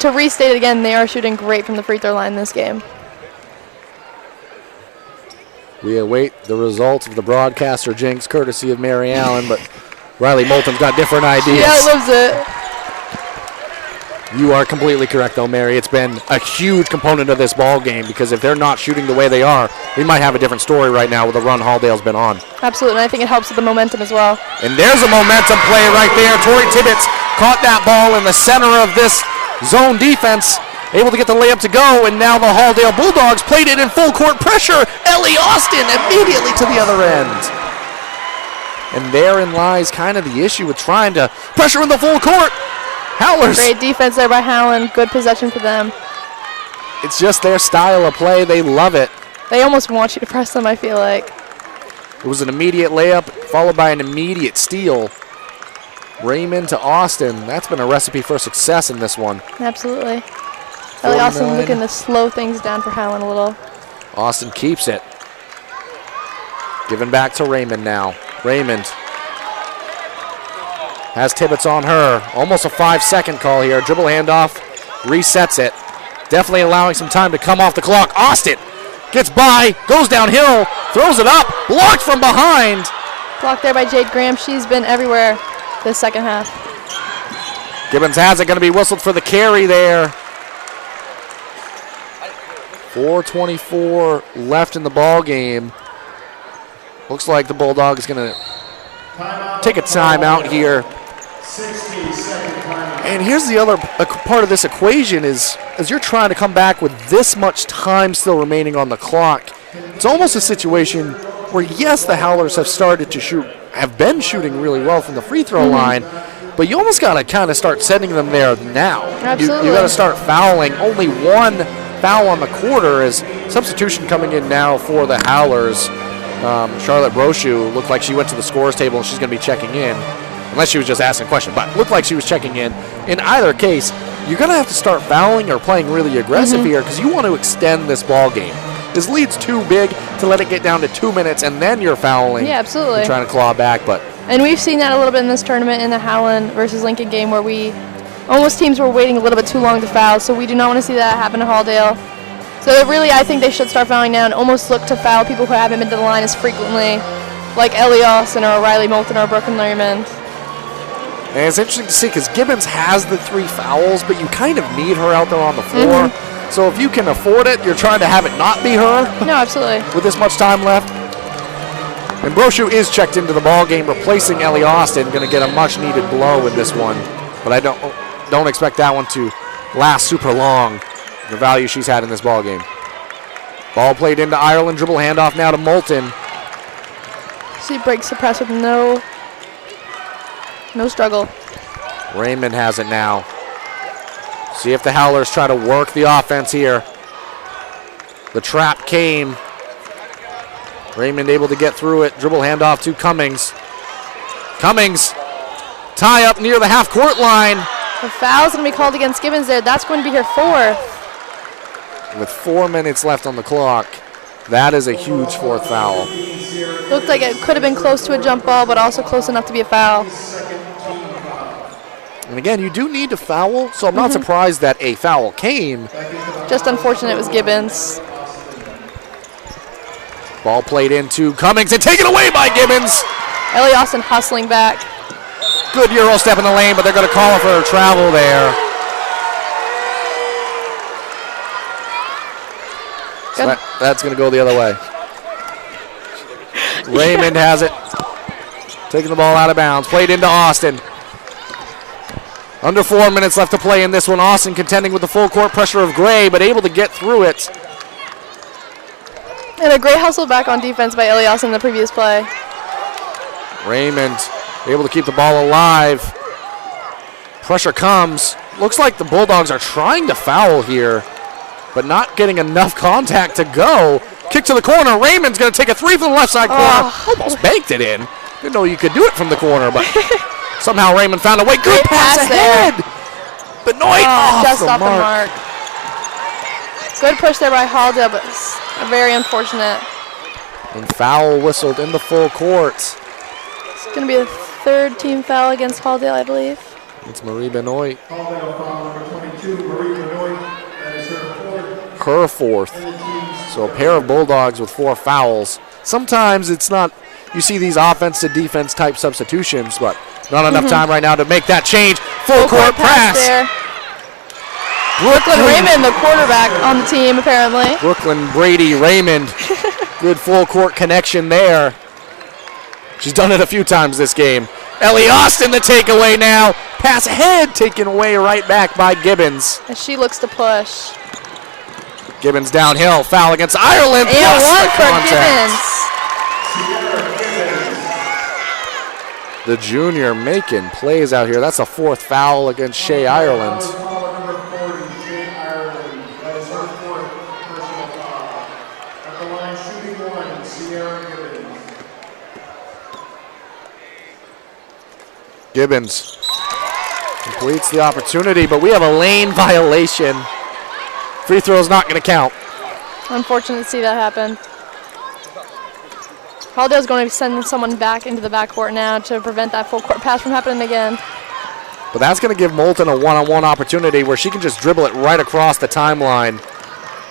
to restate it again, they are shooting great from the free throw line this game. We await the results of the broadcaster jinx, courtesy of Mary Allen, but Riley Moulton's got different ideas. She outlives it. You are completely correct, though, Mary. It's been a huge component of this ball game because if they're not shooting the way they are, we might have a different story right now with the run Halldale's been on. Absolutely, and I think it helps with the momentum as well. And there's a momentum play right there. Tori Tibbetts caught that ball in the center of this zone defense, able to get the layup to go, and now the Halldale Bulldogs played it in full court pressure. Ellie Austin immediately to the other end. And therein lies kind of the issue with trying to pressure in the full court. Howlers. Great defense there by Howland. Good possession for them. It's just their style of play. They love it. They almost want you to press them, I feel like. It was an immediate layup followed by an immediate steal. Raymond to Austin. That's been a recipe for success in this one. Absolutely. Ellie Austin looking to slow things down for Howland a little. Austin keeps it. Giving back to Raymond now. Raymond has Tibbetts on her. Almost a 5-second call here. Dribble handoff. Resets it. Definitely allowing some time to come off the clock. Austin gets by. Goes downhill. Throws it up. Blocked from behind. Blocked there by Jade Graham. She's been everywhere this second half. Gibbons has it. Going to be whistled for the carry there. 4:24 left in the ball game. Looks like the Bulldogs going to take a timeout here. And here's the other part of this equation is as you're trying to come back with this much time still remaining on the clock, it's almost a situation where, yes, the Howlers have started to shoot, have been shooting really well from the free throw line, but you almost got to kind of start setting them there now. Absolutely. You got to start fouling. Only one foul on the quarter is substitution coming in now for the Howlers. Charlotte Brochu looked like she went to the scores table and she's going to be checking in. Unless she was just asking a question, but looked like she was checking in. In either case, you're going to have to start fouling or playing really aggressive here because you want to extend this ball game. This lead's too big to let it get down to 2 minutes and then you're fouling. Yeah, absolutely. And trying to claw back, but. And we've seen that a little bit in this tournament in the Howland versus Lincoln game where teams were waiting a little bit too long to foul, so we do not want to see that happen to Halldale. So really, I think they should start fouling now and almost look to foul people who haven't been to the line as frequently, like Ellie Austin or Riley Moulton or Brooklyn Raymond. And it's interesting to see because Gibbons has the 3 fouls, but you kind of need her out there on the floor. So if you can afford it, you're trying to have it not be her. No, absolutely. With this much time left. And Brochu is checked into the ball game, replacing Ellie Austin. Going to get a much-needed blow in this one. But I don't expect that one to last super long. The value she's had in this ball game. Ball played into Ireland. Dribble handoff now to Moulton. She breaks the press with no struggle. Raymond has it now. See if the Howlers try to work the offense here. The trap came. Raymond able to get through it. Dribble handoff to Cummings. Cummings, tie up near the half-court line. The foul's going to be called against Gibbons there. That's going to be her 4th. With 4 minutes left on the clock, that is a huge fourth foul. Looked like it could have been close to a jump ball, but also close enough to be a foul. And again, you do need to foul, so I'm not surprised that a foul came. Just unfortunate it was Gibbons. Ball played into Cummings and taken away by Gibbons. Ellie Austin hustling back. Good Euro step in the lane, but they're going to call for a travel there. So that's going to go the other way. Raymond has it. Taking the ball out of bounds. Played into Austin. Under 4 minutes left to play in this one. Austin contending with the full court pressure of Gray, but able to get through it. And a great hustle back on defense by Ellie Austin in the previous play. Raymond able to keep the ball alive. Pressure comes. Looks like the Bulldogs are trying to foul here, but not getting enough contact to go. Kick to the corner. Raymond's going to take a three from the left side corner. Almost banked it in. Didn't know you could do it from the corner, but somehow Raymond found a way. Good pass ahead. Benoit just off the mark. Good push there by Halldale, but very unfortunate. And foul whistled in the full court. It's going to be a third team foul against Halldale, I believe. It's Marie Benoit. Halldale foul number 22, Marie Benoit. That is Her fourth. So a pair of Bulldogs with 4 fouls. Sometimes it's not, you see these offense to defense type substitutions, but not enough time right now to make that change. Full court press. There. Brooklyn Raymond, the quarterback on the team, apparently. Brooklyn Brady Raymond. Good full court connection there. She's done it a few times this game. Ellie Austin the takeaway now. Pass ahead, taken away right back by Gibbons. As she looks to push. Gibbons downhill, foul against Ireland. And one for Gibbons. The junior making plays out here. That's a 4th foul against Shea Ireland. Gibbons completes the opportunity, but we have a lane violation. Free throw is not going to count. Unfortunate to see that happen. Halldale's going to be sending someone back into the backcourt now to prevent that full court pass from happening again. But that's going to give Moulton a one-on-one opportunity where she can just dribble it right across the timeline.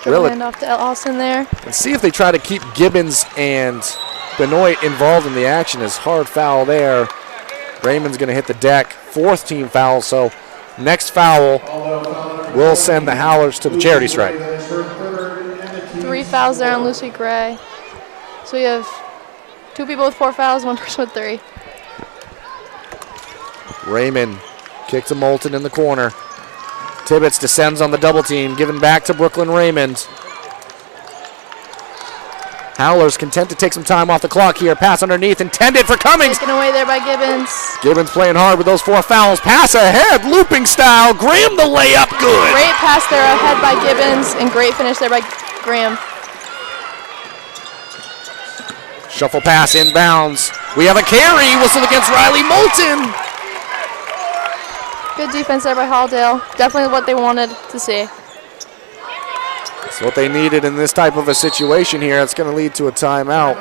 Dribble hand off to Austin there. And see if they try to keep Gibbons and Benoit involved in the action. As hard foul there. Raymond's going to hit the deck. 4th team foul, so next foul will send the Howlers to the charity stripe. 3 fouls there on Lucy Gray. So we have 2 people with 4 fouls, 1 person with 3. Raymond kick to Moulton in the corner. Tibbetts descends on the double team, given back to Brooklyn Raymond. Howlers content to take some time off the clock here. Pass underneath, intended for Cummings. Taken away there by Gibbons. Gibbons playing hard with those 4 fouls. Pass ahead, looping style. Graham the layup, good. Great pass there ahead by Gibbons, and great finish there by Graham. Shuffle pass inbounds. We have a carry, whistled against Riley Moulton. Good defense there by Halldale. Definitely what they wanted to see. It's what they needed in this type of a situation here. It's going to lead to a timeout.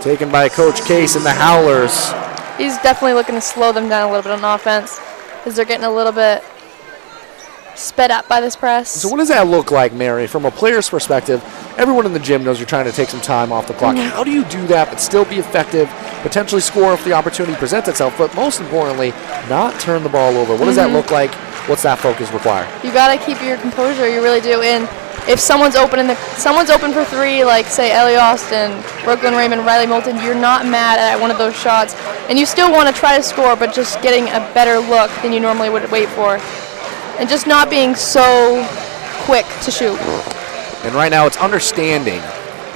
Taken by Coach Case and the Howlers. He's definitely looking to slow them down a little bit on offense because they're getting a little bit sped up by this press. So what does that look like, Mary, from a player's perspective? Everyone in the gym knows you're trying to take some time off the clock. How do you do that but still be effective, potentially score if the opportunity presents itself, but most importantly, not turn the ball over? What does that look like? What's that focus require? You got to keep your composure. You really do. And if someone's open for 3, like say Ellie Austin, Brooklyn Raymond, Riley Moulton, you're not mad at one of those shots, and you still want to try to score, but just getting a better look than you normally would wait for, and just not being so quick to shoot. And right now, it's understanding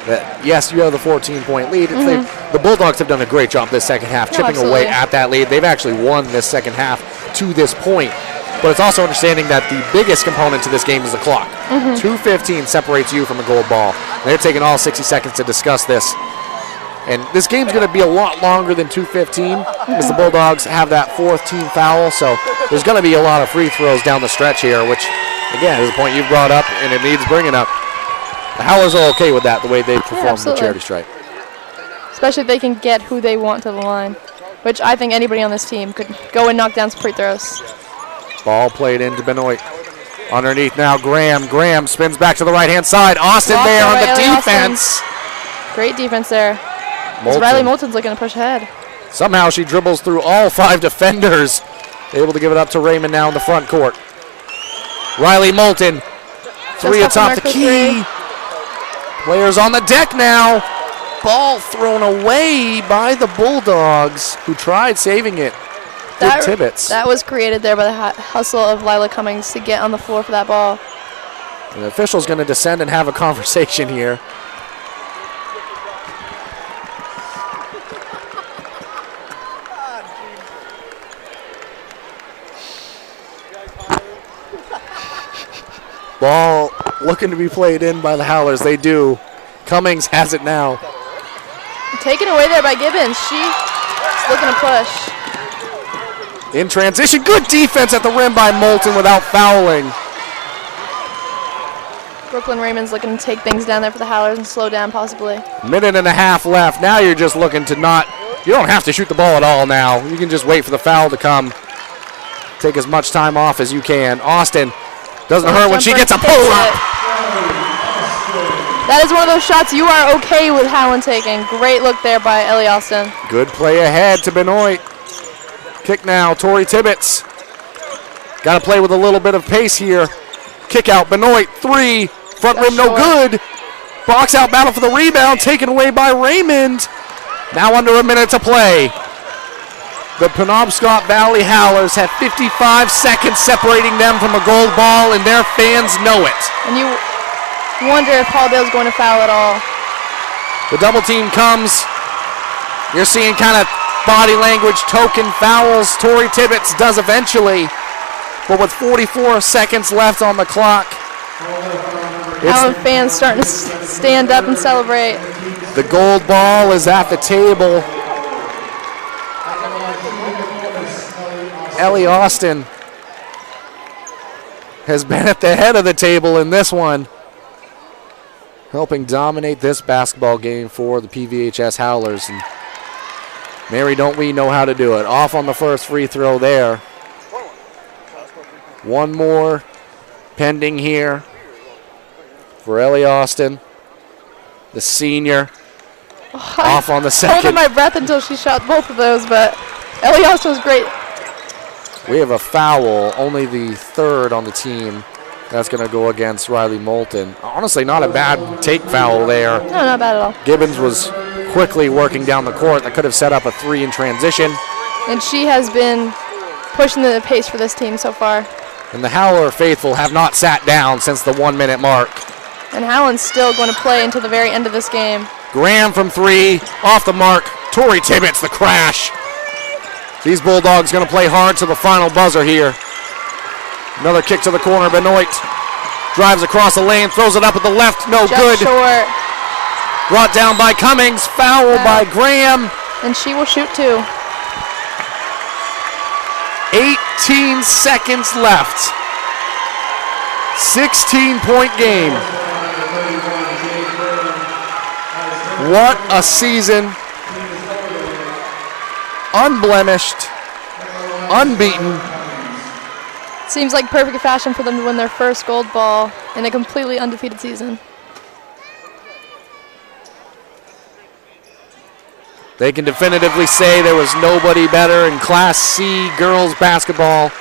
that yes, you have the 14-point lead. The Bulldogs have done a great job this second half, chipping away at that lead. They've actually won this second half to this point. But it's also understanding that the biggest component to this game is the clock. 2:15 separates you from a gold ball. They're taking all 60 seconds to discuss this. And this game's going to be a lot longer than 2:15 because the Bulldogs have that 4th team foul. So there's going to be a lot of free throws down the stretch here, which Again, this is a point you've brought up, and it needs bringing up. The Howlers are okay with that, the way they perform the charity stripe. Especially if they can get who they want to the line, which I think anybody on this team could go and knock down some free throws. Ball played into Benoit. Underneath now, Graham. Graham spins back to the right-hand side. Austin Blocked there on by the Ellie defense. Austin. Great defense there. Moulton. Riley Moulton's looking to push ahead. Somehow she dribbles through all 5 defenders. Able to give it up to Raymond now in the front court. Riley Moulton. Three atop the key. Players on the deck now. Ball thrown away by the Bulldogs, who tried saving it. Good Tibbetts. That was created there by the hustle of Lila Cummings to get on the floor for that ball. And the official's going to descend and have a conversation here. Ball looking to be played in by the Howlers. They do. Cummings has it now. Taken away there by Gibbons. She's looking to push. In transition, good defense at the rim by Moulton without fouling. Brooklyn Raymond's looking to take things down there for the Howlers and slow down possibly. Minute and a half left. Now you're just looking to not, you don't have to shoot the ball at all now. You can just wait for the foul to come. Take as much time off as you can. Austin, doesn't hurt when she gets a pull-up. That is one of those shots you are okay with Howland taking. Great look there by Ellie Austin. Good play ahead to Benoit. Kick now, Tori Tibbetts. Got to play with a little bit of pace here. Kick out, Benoit, 3. Front rim, no good. Box out battle for the rebound, taken away by Raymond. Now under a minute to play. The Penobscot Valley Howlers have 55 seconds separating them from a gold ball, and their fans know it. And you wonder if Paul Dale's going to foul at all. The double team comes. You're seeing kind of body language, token fouls. Tori Tibbetts does eventually. But with 44 seconds left on the clock, Howland fans starting to stand up and celebrate. The gold ball is at the table. Ellie Austin has been at the head of the table in this one, helping dominate this basketball game for the PVHS Howlers. And Mary, don't we know how to do it? Off on the first free throw there. One more pending here for Ellie Austin, the senior. Off on the second. Holding my breath until she shot both of those, but Ellie Austin was great. We have a foul, only the third on the team. That's going to go against Riley Moulton. Honestly, not a bad take foul there. No, not bad at all. Gibbons was quickly working down the court. That could have set up a 3 in transition. And she has been pushing the pace for this team so far. And the Howler faithful have not sat down since the 1 minute mark. And Howland's still going to play until the very end of this game. Graham from 3, off the mark. Tori Tibbetts, the crash. These Bulldogs going to play hard to the final buzzer here. Another kick to the corner. Benoit drives across the lane, throws it up at the left. No good. Short. Brought down by Cummings. Foul by Graham. And she will shoot too. 18 seconds left. 16-point game. What a season. Unblemished, unbeaten. Seems like perfect fashion for them to win their first gold ball in a completely undefeated season. They can definitively say there was nobody better in Class C girls basketball.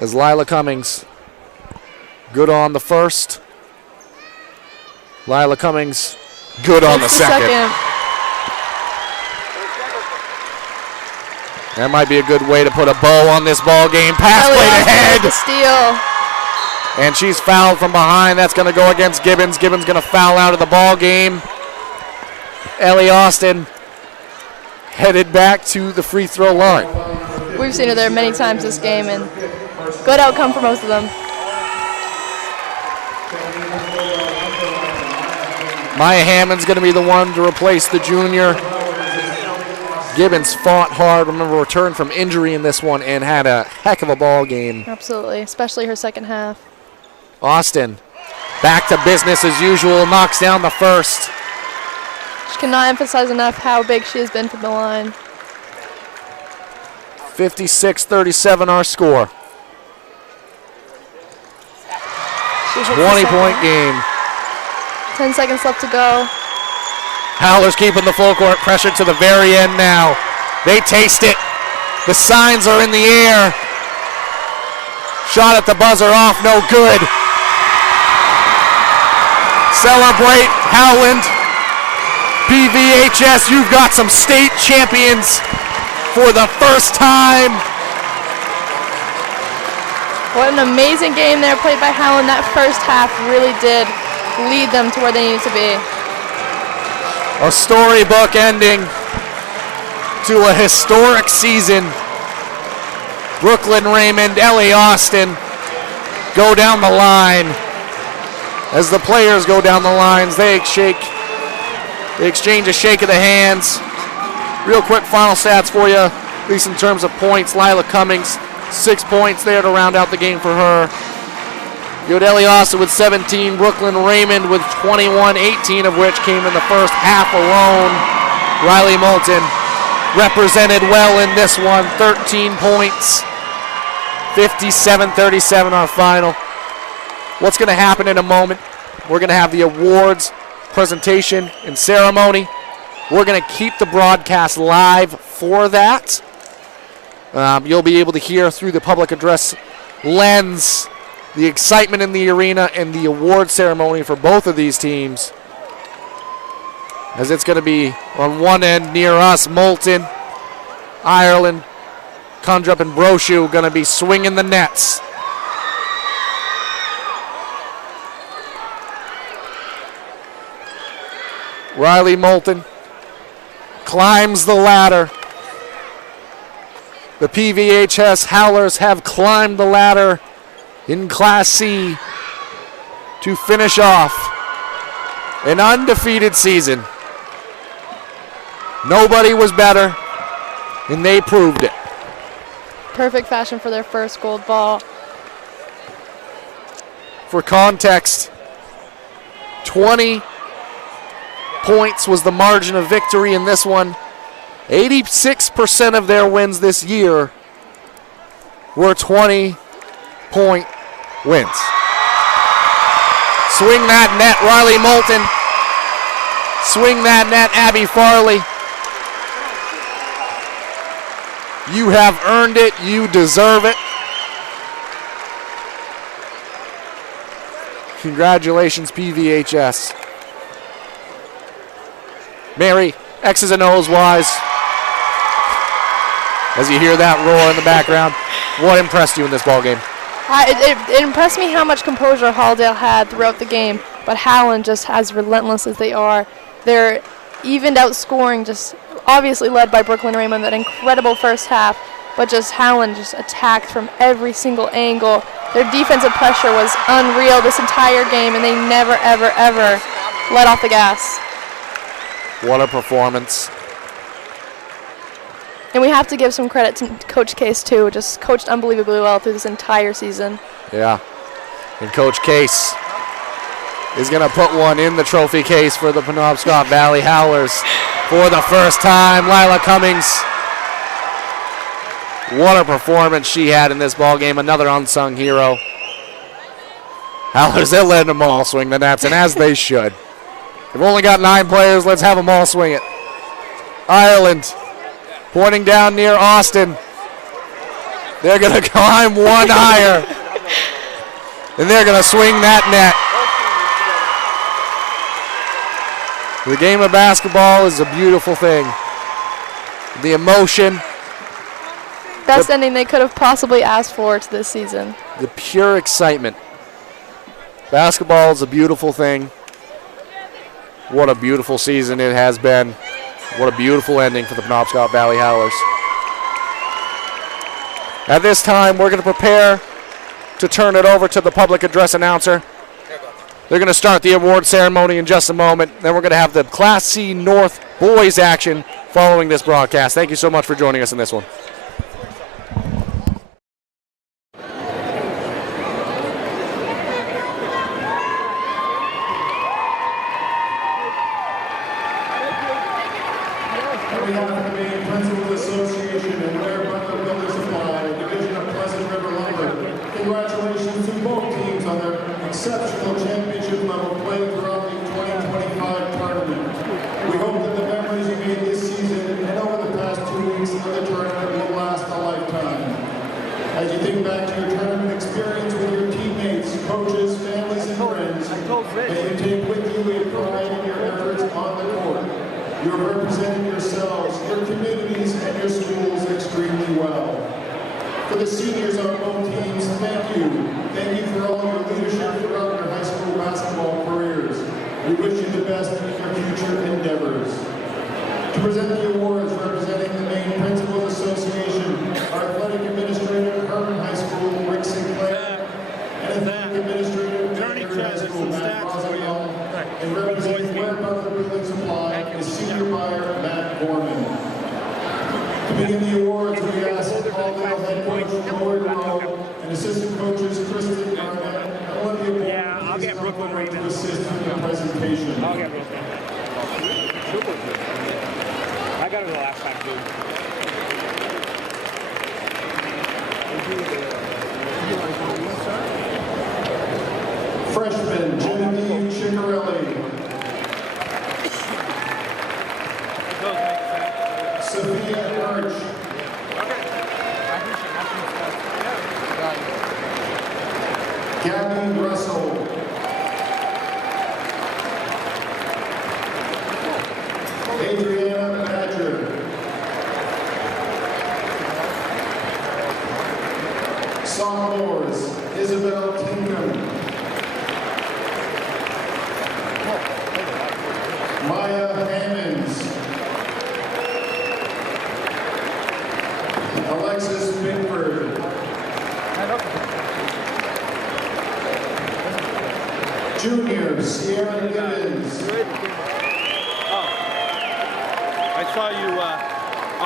As Lila Cummings, good on the first. Lila Cummings, good on the second. That might be a good way to put a bow on this ball game. Pass played ahead. The steal. And she's fouled from behind. That's going to go against Gibbons. Gibbons going to foul out of the ball game. Ellie Austin headed back to the free throw line. We've seen her there many times this game, and good outcome for most of them. Maya Hammond's going to be the one to replace the junior. Gibbons fought hard. Remember, returned from injury in this one and had a heck of a ball game. Absolutely, especially her second half. Austin, back to business as usual, knocks down the first. She cannot emphasize enough how big she has been from the line. 56-37 our score. 20-point game. 10 seconds left to go. Howler's keeping the full court pressure to the very end now. They taste it. The signs are in the air. Shot at the buzzer off, no good. Celebrate, Howland. PVHS, you've got some state champions for the first time. What an amazing game there played by Howland. That first half really did lead them to where they needed to be. A storybook ending to a historic season. Brooklyn Raymond, Ellie Austin go down the line. As the players go down the lines, they exchange a shake of the hands. Real quick final stats for you, at least in terms of points. Lila Cummings, 6 points there to round out the game for her. You had Ellie Austin with 17, Brooklyn Raymond with 21, 18 of which came in the first half alone. Riley Moulton represented well in this one, 13 points, 57-37 our final. What's going to happen in a moment? We're going to have the awards presentation and ceremony. We're going to keep the broadcast live for that. You'll be able to hear through the public address lens the excitement in the arena and the award ceremony for both of these teams. As it's going to be on one end near us, Moulton, Ireland, Condrup, and Brochu going to be swinging the nets. Riley Moulton climbs the ladder. The PVHS Howlers have climbed the ladder in Class C to finish off an undefeated season. Nobody was better, and they proved it. Perfect fashion for their first gold ball. For context, 20 points was the margin of victory in this one. 86% of their wins this year were 20-point wins. Swing that net, Riley Moulton. Swing that net, Abby Farley. You have earned it. You deserve it. Congratulations, PVHS. Mary, X's and O's wise. As you hear that roar in the background, what impressed you in this ball game? It impressed me how much composure Halldale had throughout the game, but Howland, just as relentless as they are, they're evened out scoring, just obviously led by Brooklyn Raymond, that incredible first half, but just Howland just attacked from every single angle. Their defensive pressure was unreal this entire game, and they never, ever, ever let off the gas. What a performance. And we have to give some credit to Coach Case, too. Just coached unbelievably well through this entire season. Yeah. And Coach Case is going to put one in the trophy case for the Penobscot Valley Howlers for the first time. Lila Cummings. What a performance she had in this ball game. Another unsung hero. Howlers, they're letting them all swing the nets, and as they should. We've only got 9 players. Let's have them all swing it. Ireland pointing down near Austin. They're going to climb one higher. And they're going to swing that net. The game of basketball is a beautiful thing. The emotion. Best ending they could have possibly asked for to this season. The pure excitement. Basketball is a beautiful thing. What a beautiful season it has been. What a beautiful ending for the Penobscot Valley Howlers. At this time, we're going to prepare to turn it over to the public address announcer. They're going to start the award ceremony in just a moment. Then we're going to have the Class C North boys action following this broadcast. Thank you so much for joining us in this one. On behalf of the Maine Principals Association and Ware Butler Builders Supply, Division of Pleasant River Lumber, congratulations to both teams on their exceptional championship level play throughout the 2025 tournament. We hope that the memories you made this season and over the past 2 weeks of the tournament will last a lifetime. As you think back to your tournament experience with your teammates, coaches, families, and friends, may you take with you a pride in your efforts on the court. You have represented yourselves, your communities, and your schools extremely well. For the seniors on both teams, thank you. Thank you for all your leadership throughout your high school basketball careers. We wish you the best in your future endeavors. To present the awards representing the Maine Principals Association, our athletic administrator, Herman High School, Rick Sinclair, and athletic administrator, Turner High School, Matt Roswell, and representing Ware Butler Building Supply, is senior buyer, Matt Gorman. To begin the awards, we ask Paul head coach Lloyd Rowe and assistant coaches Kristen Garnett and Olivia Boyd. Yeah, I'll get Brooklyn right now. To assist in the presentation. I'll get Brooklyn. I got it the last time, dude. Freshman Genevieve Ciccarelli. Sophia Arch. Gabby Russell. Adriana Badger. Sophomores, Isabel Tinkham. Maya Hammonds. Alexis Binford. Junior, Sierra Gibbons. I saw you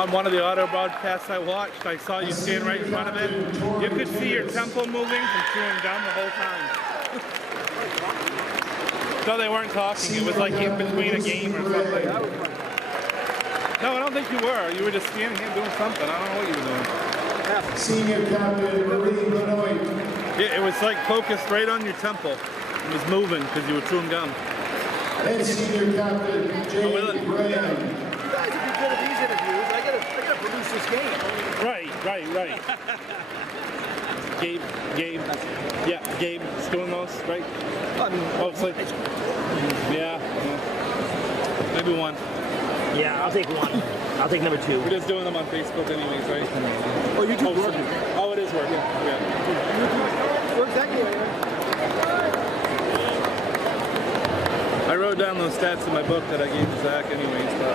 on one of the auto broadcasts I watched. I saw you stand right in front of it. You could see your temple moving from chewing gum the whole time. No, they weren't talking. It was like in between a game or something. No, I don't think you were. You were just standing here doing something. I don't know what you were doing. Senior Captain Marie Benoit. It was like focused right on your temple. It was moving because you were chewing gum. And Senior Captain Jay Graham. You guys would be good at these interviews. I gotta produce this game. Right. Gabe's doing those, right? I mean, it's like, yeah. Maybe one. Yeah, I'll take one. I'll take number 2. We're just doing them on Facebook anyways, right? Oh, YouTube's working. Oh, it is working. Yeah. Works that good. I wrote down those stats in my book that I gave to Zach anyways, but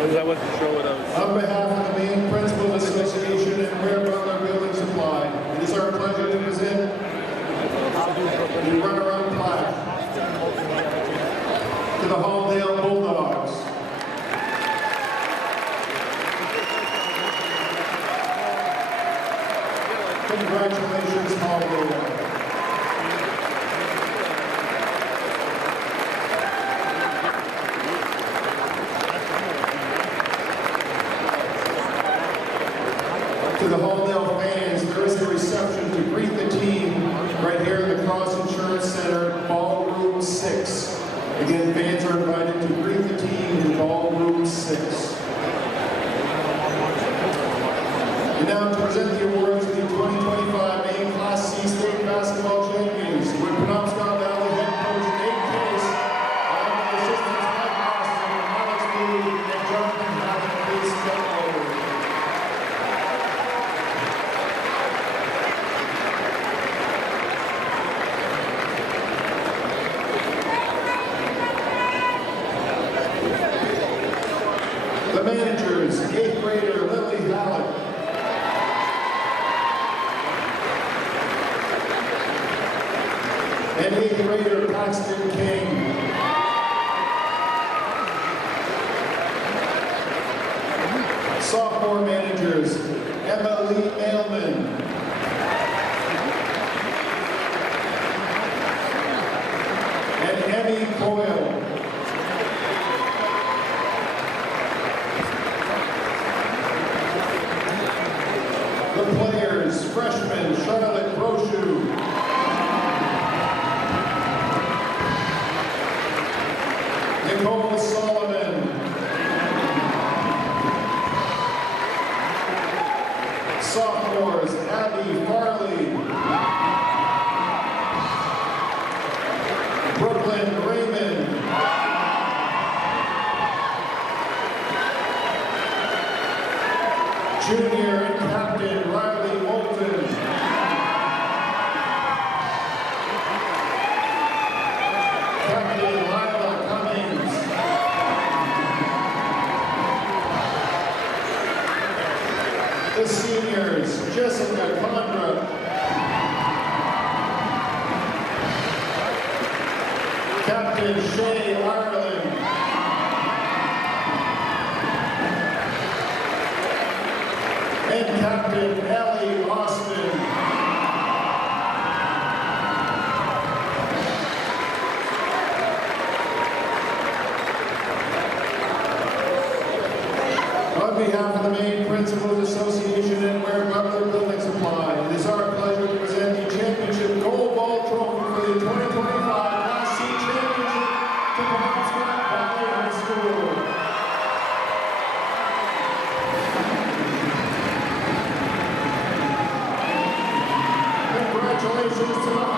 because I wasn't sure what I was. On behalf of the Maine Principals Association and Ware Butler Building Supply, it is our pleasure to present the runner-up plaque to the Halldale Bulldogs. Congratulations, Halldale. To the Halldale fans, there is a reception to greet the team right here in the Cross Insurance Center, Ballroom 6. Again, fans are invited to greet the team in Ballroom 6. And now to present the awards to the 2025 Maine Class C State Basketball Champions, with Penobscot Valley head coach Nate Case, along with assistants Mike Austin, Alex Moody, and Jonathan Hammond Case Fellow. The managers, 8th grader Lily Halleck. and 8th grader Paxton King. Sophomore managers, Emma Lee Ailman, and Emmy Coyle. The players, freshman Charlotte Brochu, Nicole Solomon, sophomores Abby Farley, Brooklyn Raymond, junior and captain Riley Moulton, captain Lila Cummings, the seniors Jessica Condra, captain Shay Ireland, and captain Ellie Austin. On behalf of the Maine Principals Association and Ware Butler Building Supply, it is our pleasure to present the championship gold ball trophy for the 2025 Class C Championship to Penobscot Valley High School. Congratulations to the